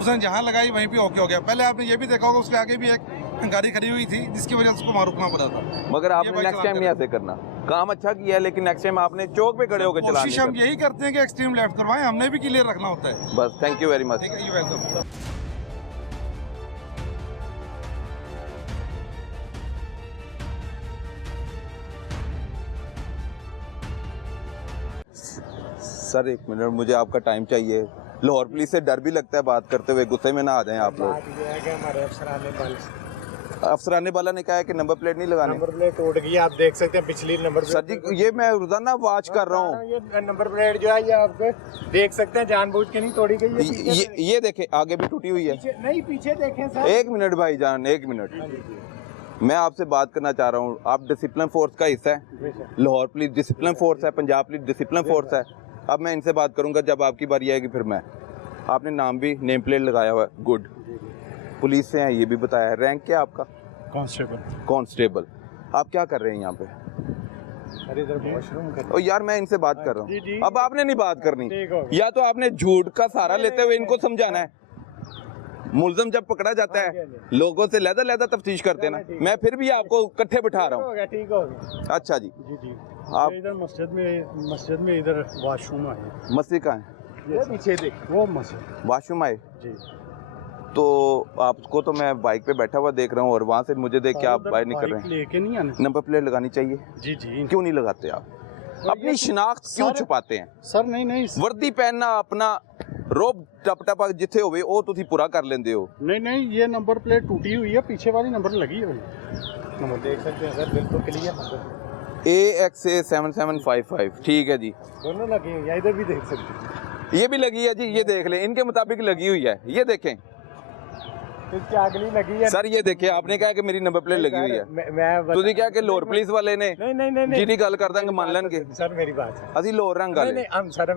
उसने जहाँ लगाई वहीं पे ओके हो गया। पहले आपने ये भी देखा होगा उसके आगे भी एक गाड़ी खड़ी हुई थी जिसकी वजह से उसको वहाँ रुकना पड़ा था। मगर आपने नेक्स्ट टाइम नहीं ऐसे करना, काम अच्छा किया है, लेकिन नेक्स्ट टाइम आपने चौक पे खड़े होकर चलाना। कोशिश हम यही करते हैं कि एक्सट्रीम लेफ्ट करवाएं, हमने भी क्लियर रखना होता है। बस थैंक यू वेरी मच। ठीक है, यू वेलकम। सर 1 मिनट, मुझे आपका टाइम चाहिए। लाहौर पुलिस से डर भी लगता है बात करते हुए, गुस्से में ना आ जाएं आप लोग। हमारे अफसराने वाला ने कहा है कि नंबर प्लेट नहीं लगाने। नंबर प्लेट टूट गई, आप देख सकते हैं पिछली नंबर सर जी ये मैं रोजाना वॉच कर रहा हूँ। ये नंबर प्लेट जो है ये आप देख सकते हैं, जानबूझ के नहीं तोड़ी गई है। ये देखें आगे भी टूटी हुई है। नहीं पीछे देखें सर। 1 मिनट भाईजान, 1 मिनट, मैं आपसे बात करना चाह रहा हूँ। आप डिसिप्लिन फोर्स का हिस्सा है, लाहौर पुलिस डिसिप्लिन फोर्स है, पंजाब पुलिस डिसिप्लिन फोर्स है। अब मैं इनसे बात करूंगा, जब आपकी बारी आएगी फिर मैं। आपने नाम भी नेम प्लेट लगाया हुआ है, गुड, पुलिस से हैं ये भी बताया है। रैंक क्या आपका? कांस्टेबल। आप क्या कर रहे हैं यहाँ पे? अरे इधर वॉशरूम कर। ओ यार मैं इनसे बात कर रहा हूँ, अब आपने नहीं बात करनी, या तो आपने झूठ का सहारा लेते हुए इनको समझाना है। मुलजम जब पकड़ा जाता है लोगों से लहदा तफ्तीश करते हैं ना, मैं फिर भी आपको इकट्ठे बिठा रहा हूँ। ठीक हो गया। अच्छा जी जी आप इधर मस्जिद में इधर वॉशरूम है। मस्जिद कहाँ है? वो पीछे देख, वो मस्जिद वॉशरूम आए जी। तो आपको तो मैं बाइक पे बैठा हुआ देख रहा हूँ और वहाँ से मुझे देख के आप बाहर निकल रहे हैं। लेके नहीं आने। नंबर प्लेट लगानी चाहिए। जी जी। क्यों नहीं लगाते आप? अपनी शिनाख्त क्यों छुपाते हैं? सर नहीं वर्दी पहनना, अपना रोब टप जिथे होवे ओ तुसी पूरा कर लेंदे हो। नहीं ये नंबर प्लेट टूटी हुई है, पीछे वाली नंबर लगी है। नंबर देख सकते हैं सर, बिल्कुल क्लियर। AXA 7755 ठीक है जी, दोनों लगी हुई है, इधर भी देख सकते हैं। ये भी लगी है जी, ये देख लें, इनके मुताबिक लगी हुई है, ये देखें। इसकी अगली लगी है सर ये देखिए आपने कहा कि मेरी नंबर प्लेट लगी हुई है ਤੁਸੀਂ ਕਿਹਾ ਕਿ ਲਾਹੌਰ ਪੁਲਿਸ ਵਾਲੇ ਨੇ नहीं ਜਿਹਦੀ ਗੱਲ ਕਰ ਦਾਂਗੇ ਮੰਨ ਲੈਣਗੇ सर मेरी बात है ਅਸੀਂ ਲਾਹੌਰ ਰੰਗ नहीं ਵਾਲੇ नहीं हम सर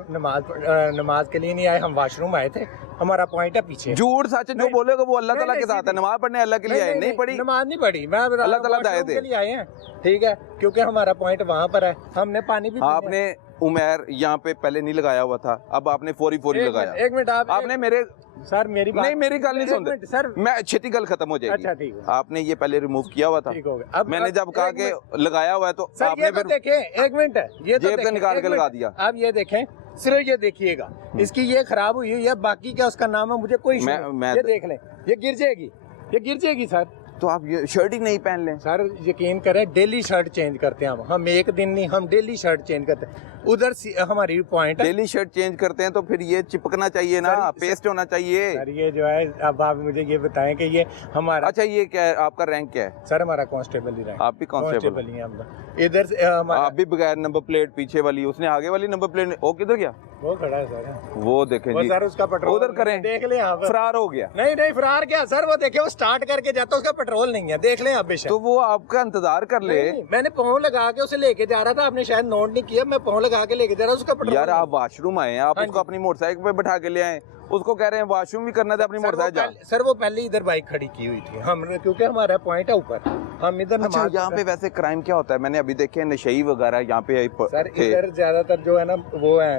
नमाज के लिए नहीं आए, हम वॉशरूम आए थे, हमारा पॉइंट है पीछे। झूठ सच जो बोलेगा वो अल्लाह ताला के साथ है। नमाज पढ़ने अल्लाह के लिए आए, नहीं पढ़ी नमाज नहीं पढ़ी, मैं अल्लाह ताला दाए थे। के लिए आए हैं, ठीक है, क्योंकि हमारा पॉइंट वहाँ पर है, हमने पानी भी आपने उमेर यहाँ पे पहले नहीं लगाया हुआ था, अब आपने फोरी लगाया। एक मिनट आपने मेरे सर मेरी बात नहीं मेरी गल नहीं सुनते सर, मैं छेती गल खत्म हो जाएगी। अच्छा ठीक है, आपने ये पहले रिमूव किया हुआ था, ठीक हो गया। अब मैंने जब कहा कि लगाया हुआ है तो सर आपने ये तो फिर देखें, एक मिनट, ये तो जेब से देखें, निकाल एक के लगा मिनट। दिया। आप ये देखें, सिर्फ ये देखिएगा, इसकी ये खराब हुई है, बाकी क्या उसका नाम है मुझे कोई इशू नहीं। ये देख लें, ये गिर जाएगी, ये गिर जाएगी सर। तो आप ये शर्ट ही नहीं पहन लें। सर यकीन करें, डेली शर्ट चेंज करते हैं हम एक दिन नहीं, हम डेली शर्ट चेंज करते हैं। उधर हमारी पॉइंट है, डेली शर्ट चेंज करते हैं तो फिर ये चिपकना चाहिए ना, पेस्ट होना चाहिए। सर ये जो है, अब आप मुझे ये बताएं कि ये हमारा, अच्छा ये क्या है, आपका रैंक क्या है? सर हमारा कांस्टेबल ही रहा, आप भी कांस्टेबल ही हैं हम लोग। इधर से हमारा, आप भी बगैर नंबर प्लेट पीछे वाली, उसने आगे वाली नंबर प्लेट, वो किधर गया? वो खड़ा है सर, वो देखें वो जी, सर उसका पेट्रोल उधर करें, देख लें आप, फरार हो गया। नहीं नहीं फरार क्या सर, वो देखिए वो स्टार्ट करके जाता है, उसका पेट्रोल नहीं है, देख लें आप बेशक। तो वो आपका इंतजार कर ले। नहीं, मैंने पाँव लगा के उसे लेके जा रहा था, आपने शायद नोट नहीं किया, मैं पाँव लगा के लेके जा रहा हूँ, उसका पेट्रोल यार आप वॉशरूम आए हैं, आप उसको अपनी मोटरसाइकिल पे बैठा के ले आए, उसको कह रहे हैं वॉशरूम भी करना था अपनी मोटरसाइकिल। सर वो पहले इधर बाइक खड़ी की हुई थी, हम क्योंकि हमारा पॉइंट है ऊपर, हम इधर अच्छा यहाँ पे वैसे क्राइम क्या होता है? मैंने अभी देखे नशेई वगैरह यहाँ पे सर थे। इधर ज्यादातर जो है ना वो है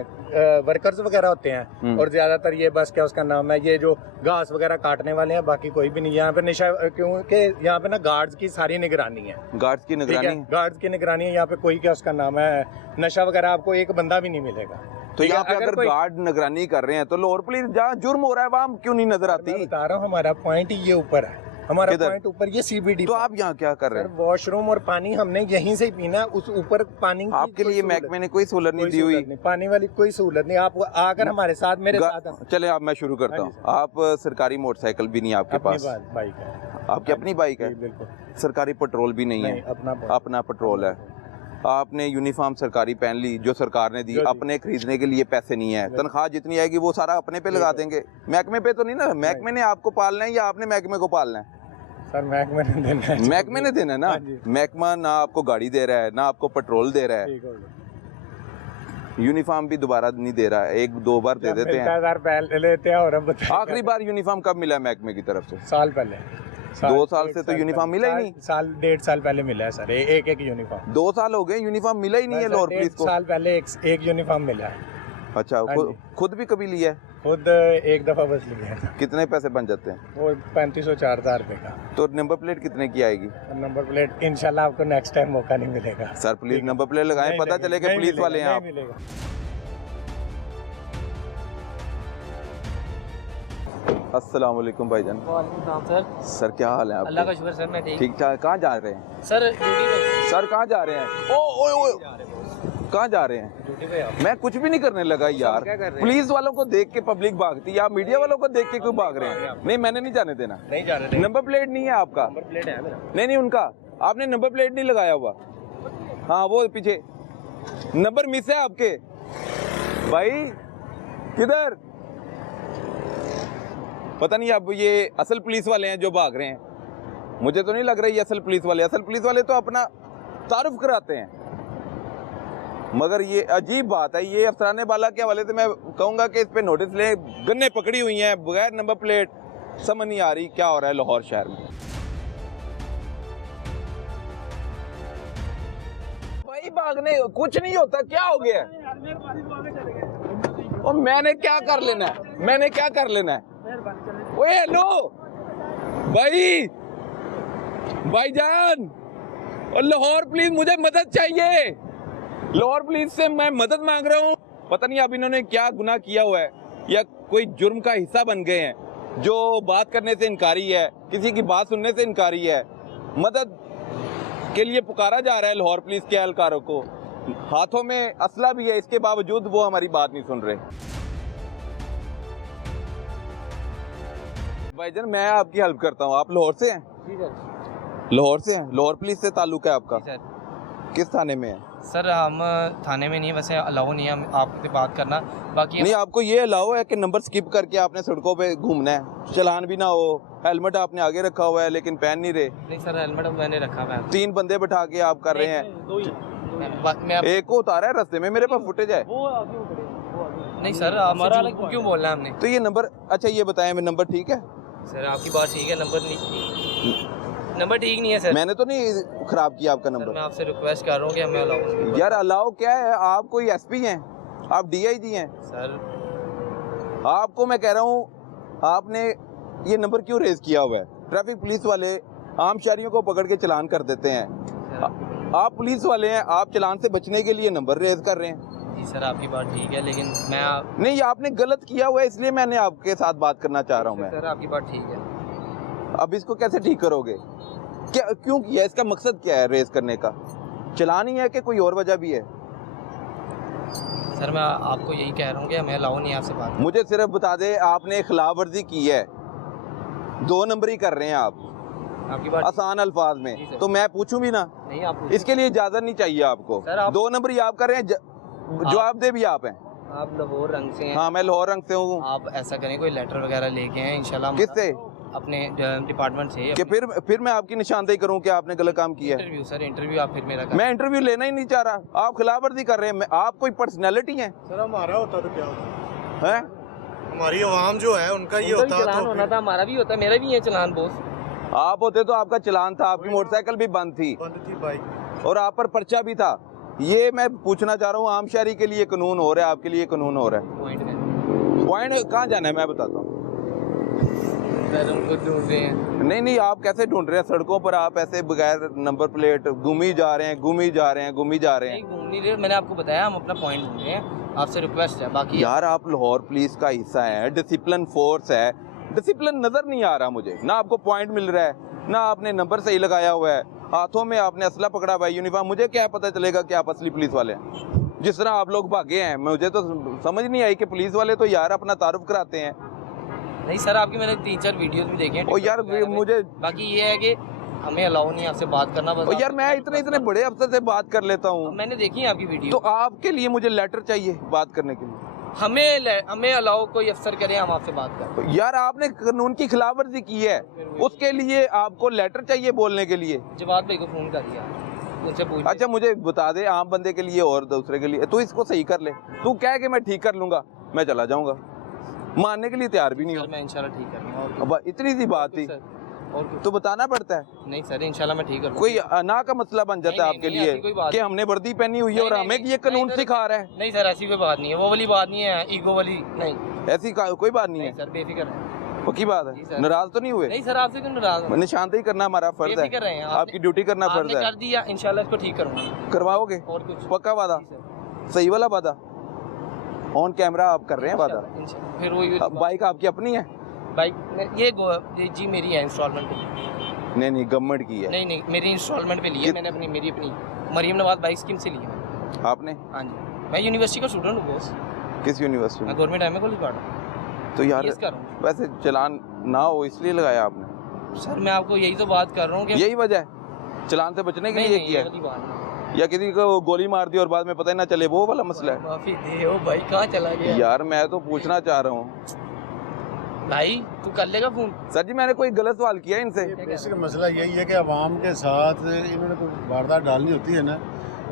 वर्कर्स वगैरह होते हैं, और ज्यादातर ये बस क्या उसका नाम है, ये जो घास वगैरह काटने वाले हैं, बाकी कोई भी नहीं। यहाँ पे नशा, क्योंकि यहाँ पे ना गार्ड्स की सारी निगरानी है, गार्ड्स की निगरानी, गार्ड्स की निगरानी है यहाँ पे। कोई क्या उसका नाम है, नशा वगैरह आपको एक बंदा भी नहीं मिलेगा। तो यहाँ पे अगर गार्ड निगरानी कर रहे हैं तो लाहौर पुलिस जहाँ जुर्म हो रहा है वहाँ क्यों नहीं नजर आती? मैं बता रहा हूँ, हमारा पॉइंट ये ऊपर है, हमारा पॉइंट ऊपर, ये CBD। तो आप यहाँ क्या कर रहे हैं? वॉशरूम और पानी हमने यहीं से ही पीना, उस ऊपर पानी आपके लिए महकमे ने कोई सहूलत नहीं दी हुई? पानी वाली कोई सहूलत नहीं। आप आकर हमारे साथ, मेरे साथ चले, आप मैं शुरू करता हूँ। आप सरकारी मोटरसाइकिल भी नहीं आपके पास? बाइक है आपकी अपनी बाइक है? बिल्कुल। सरकारी पेट्रोल भी नहीं है? अपना पेट्रोल है। आपने यूनिफॉर्म सरकारी पहन ली जो सरकार ने दी, अपने खरीदने के लिए पैसे नहीं है, तनख्वाह जितनी आएगी वो सारा अपने पे लगा देंगे, महकमे पे तो नहीं ना? महकमे ने आपको पालना है या आपने महकमे को पालना है? सर महकमे ने देना है। महकमे ने देना है ना। महकमा ना आपको गाड़ी दे रहा है, ना आपको पेट्रोल दे रहा है, यूनिफॉर्म भी दोबारा नहीं दे रहा है, 1-2 बार दे देते हैं, लेते हैं। और अब आखिरी बार यूनिफॉर्म कब मिला महकमे की तरफ से? साल पहले। 2 साल से तो यूनिफॉर्म मिला ही नहीं। साल 1.5 साल पहले मिला है सर, एक यूनिफॉर्म। 2 साल हो गए यूनिफॉर्म मिला ही नहीं है लाहौर पुलिस को। साल पहले एक यूनिफॉर्म मिला है। अच्छा, खुद भी कभी लिया है? खुद एक दफा बस लिया है। कितने पैसे बन जाते हैं? वो 3500-4000 रुपए का। तो नंबर प्लेट कितने की आएगी? नंबर प्लेट इंशाल्लाह आपको नेक्स्ट टाइम मौका नहीं मिलेगा। सर प्लीज नंबर प्लेट लगाएं, पता चले कि पुलिस वाले हैं आप। अस्सलाम वालेकुम भाईजान। वालेकुम सर। सर क्या हाल है आपके? अल्लाह का शुक्र सर, मैं ठीक ठाक। कहाँ जा रहे हैं सर? ड्यूटी पे। सर कहाँ जा रहे हैं? कहाँ जा रहे हैं? ड्यूटी पे। मैं कुछ भी नहीं करने लगा यार। पुलिस वालों को देख के पब्लिक भागती है, आप मीडिया वालों को देख के क्यों भाग रहे हैं? नहीं मैंने नहीं जाने देना। नहीं जा रहे। नंबर प्लेट नहीं है आपका? नंबर प्लेट है मेरा। नहीं उनका, आपने नंबर प्लेट नहीं लगाया हुआ। हाँ वो पीछे नंबर मिस है आपके भाई। किधर? पता नहीं, अब ये असल पुलिस वाले हैं जो भाग रहे हैं। मुझे तो नहीं लग रहा ये असल पुलिस वाले। असल पुलिस वाले तो अपना तारुफ कराते हैं, मगर ये अजीब बात है। ये अफसराने वाला के हवाले से मैं कहूँगा कि इस पे नोटिस ले। गन्ने पकड़ी हुई हैं बगैर नंबर प्लेट, समझ नहीं आ रही क्या हो रहा है लाहौर शहर में। भाई भागने कुछ नहीं होता, क्या हो गया? और मैंने क्या कर लेना है? मैंने क्या कर लेना है? ओए हेलो भाई, भाईजान, लाहौर पुलिस, मुझे मदद चाहिए। लाहौर पुलिस से मैं मदद मांग रहा हूँ। पता नहीं अब इन्होंने क्या गुनाह किया हुआ है या कोई जुर्म का हिस्सा बन गए हैं जो बात करने से इनकारी है, किसी की बात सुनने से इनकारी है। मदद के लिए पुकारा जा रहा है लाहौर पुलिस के एहलकारों को। हाथों में असला भी है, इसके बावजूद वो हमारी बात नहीं सुन रहे। भाईजान मैं आपकी हेल्प करता हूँ। आप लाहौर से हैं? जी सर। लाहौर से हैं? लाहौर पुलिस से ताल्लुक है आपका? जी सर। किस थाने में है? सर हम थाने में नहीं, वैसे अलाउ नहीं है हम आपसे बात करना। बाकी नहीं, आपको ये अलाउ है कि नंबर स्किप करके आपने सड़कों पे घूमना है, चलान भी ना हो, हेलमेट आपने आगे रखा हुआ है लेकिन पहन नहीं रहे। नहीं सर, हेलमेट मैंने रखा हुआ है। 3 बंदे बैठा के आप कर रहे हैं, मैं एक को उतारा है रास्ते में, मेरे पास फुटेज है। नहीं सर, हमारा क्यों बोलना है हमने? तो ये नंबर, अच्छा ये बताएं, मैं नंबर ठीक है? सर आपकी बात ठीक है, नंबर ठीक नहीं है सर। मैंने तो नहीं खराब किया आपका सर नंबर। मैं आपसे रिक्वेस्ट कर रहा हूँ कि हमें अलाउ। यार अलाउ क्या है, आप कोई एसपी हैं, आप डीआईजी हैं सर आपको मैं कह रहा हूँ, आपने ये नंबर क्यों रेज किया हुआ है? ट्रैफिक पुलिस वाले आम शहरियों को पकड़ के चलान कर देते हैं, आप पुलिस वाले हैं, आप चलान से बचने के लिए नंबर रेज कर रहे हैं। जी सर आपकी बात ठीक है, लेकिन मैं नहीं, आपने गलत किया हुआ है, इसलिए मैंने आपके साथ बात करना चाह रहा हूँ मैं। सर आपकी बात ठीक है। अब इसको कैसे ठीक करोगे? क्या, क्यों किया? इसका मकसद क्या है रेज करने का? चलान ही है कि कोई और वजह भी है? सर मैं आपको यही कह रहा हूँ कि हमें अलाउ नहीं है आपसे बात। मुझे सिर्फ बता दे, आपने खिलाफ वर्जी की है, 2 नंबर ही कर रहे हैं आप आपकी बात आसान अल्फाज में, तो मैं पूछूं भी ना? नहीं, आप इसके लिए इजाजत नहीं चाहिए आपको। सर, आप 2 नंबर ही आप कर रहे हैं, जवाब दे भी आप हैं। आप लाहौर रंग से हैं। हाँ, मैं लाहौर रंग से हूँ। आप ऐसा करें, कोई लेटर वगैरह लेके हैं इंशाल्लाह। किससे? अपने डिपार्टमेंट से। कि फिर मैं आपकी निशानदेही करूं कि आपने गलत काम किया है? इंटरव्यू सर, इंटरव्यू आप फिर मेरा मैं इंटरव्यू लेना ही नहीं चाह रहा, आप खिलाफ वर्जी कर रहे हैं। आप कोई पर्सनैलिटी हैं? सर हमारा होता तो क्या होता हैं? हमारी आवाम जो है उनका ये होता चलान होना था, हमारा भी होता, मेरा भी है चलान बॉस। आप होते तो आपका चलान था, आपकी मोटरसाइकिल भी बंद थी बाइक और आप पर पर्चा भी था। ये मैं पूछना चाह रहा हूँ, आम शहरी के लिए कानून हो रहा है, आपके लिए कानून हो रहा है? पॉइंट कहाँ जाना है मैं बताता हूँ। उनको ढूंढ रहे हैं। नहीं, आप कैसे ढूंढ रहे हैं? सड़कों पर आप ऐसे बगैर नंबर प्लेट घूम ही जा रहे हैं, घूम ही जा रहे हैं। नहीं घूम नहीं रहे, मैंने आपको बताया हम अपना पॉइंट ढूंढ रहे हैं, आपसे रिक्वेस्ट है। बाकी यार आप लाहौर पुलिस का हिस्सा है, डिसिप्लिन फोर्स है, डिसिप्लिन नजर नहीं आ रहा मुझे, ना आपको पॉइंट मिल रहा है, ना आपने नंबर सही लगाया हुआ है, हाथों में आपने असला पकड़ा हुआ है, यूनिफॉर्म। मुझे क्या पता चलेगा कि आप असली पुलिस वाले हैं? जिस तरह आप लोग भागे हैं, मुझे तो समझ नहीं आई कि पुलिस वाले तो यार अपना तारुफ कराते हैं। नहीं सर, आपकी मैंने 3-4 वीडियोस भी देखे हैं। और यार मुझे बाकी ये है कि हमें अलाउ नहीं है आपसे बात करना। बस और यार मैं इतने बड़े अफसर से बात कर लेता हूँ। मैंने देखी है आपकी वीडियो। तो आपके लिए मुझे लेटर चाहिए बात करने के लिए? हमें अलाउ कोई अफसर करे, हम आपसे बात करें। तो यार आपने कानून की खिलाफवर्जी की है, उसके लिए आपको लेटर चाहिए बोलने के लिए? जवाब भाई को फोन कर दिया, उनसे पूछ। अच्छा मुझे बता दे, आम बंदे के लिए और दूसरे के लिए, तू इसको सही कर ले। तू कह के मैं ठीक कर लूंगा, मैं चला जाऊंगा, मानने के लिए तैयार भी नहीं हो। मैं इंशाल्लाह ठीक कर लूंगा। इतनी सी बात थी तो बताना पड़ता है। नहीं सर, इंशाल्लाह मैं ठीक कर लूंगा। कोई अना का मसला बन जाता है आपके लिए कि हमने वर्दी पहनी हुई है और हमें ये कानून सिखा रहा है? नहीं सर, ऐसी कोई बात नहीं है, वो वाली बात नहीं है, ईगो वाली नहीं, ऐसी कोई बात नहीं है सर। बेफिक्र है, पक्की बात है, नाराज तो नहीं हुए? नहीं सर, आपसे क्यों नाराज? निशानदेही करना हमारा फर्ज है, आपकी ड्यूटी करना फर्ज है। कर दिया, इंशाल्लाह इसको ठीक करूंगा। करवाओगे? और कुछ? पक्का वादा, सही वाला वादा, ऑन कैमरा आप कर रहे हैं वादा? फिर वही बाइक आपकी अपनी है? बाइक ये जी मेरी है, इंस्टॉलमेंट पे। नहीं गवर्नमेंट की है। नहीं मेरी इंस्टॉलमेंट पे ली है मैंने, मेरी अपनी मरियम नवाज बाइक स्कीम से ली है। आपने? हाँ जी, मैं यूनिवर्सिटी का स्टूडेंट हूँ बॉस। किस यूनिवर्सिटी में? मैं गवर्नमेंट एमए कॉलेज पढ़ रहा हूँ। तो यार वैसे चलान ना हो इसलिए लगाया आपने? सर मैं आपको यही तो बात कर रहा हूँ कि यही वजह है चलान से बचने के लिए किया है, या किसी को गोली मार दी और बाद में पता ही ना चले, वो वाला मसला है? माफी दे, ओ भाई कहाँ चला गया यार? मैं तो पूछना चाह रहा हूँ भाई, तू कर लेगा फोन? सर जी मैंने कोई गलत सवाल किया इनसे? बेसिक मसला यही है कि अवाम के साथ इन्होंने कोई वारदात डालनी होती है ना,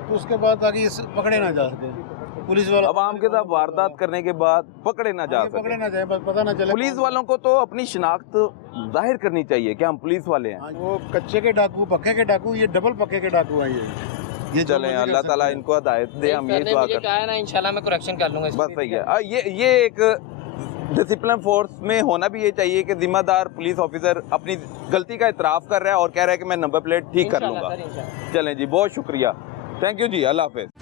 तो उसके बाद ताकि पकड़े ना जा सके पुलिस वाले। अवाम के साथ वारदात करने के बाद पकड़े ना जा सके, पकड़े ना जाए, बस पता ना चले। पुलिस वालों को तो अपनी शिनाख्त जाहिर करनी चाहिए कि हम पुलिस वाले हैं। वो कच्चे के डाकू, पक्के के डाकू, ये डबल पक्के के डाकू हैं ये चलें, अल्लाह ताला इनको हिदायत दे, हम ये दुआ करते हैं। इंशाल्लाह मैं करेक्शन कर लूंगा। बस सही है। ये एक डिसिप्लिन फोर्स में होना भी ये चाहिए कि जिम्मेदार पुलिस ऑफिसर अपनी गलती का इतराफ कर रहा है और कह रहा है कि मैं नंबर प्लेट ठीक कर लूंगा। चलें जी, बहुत शुक्रिया, thank you ji, Allah Hafiz.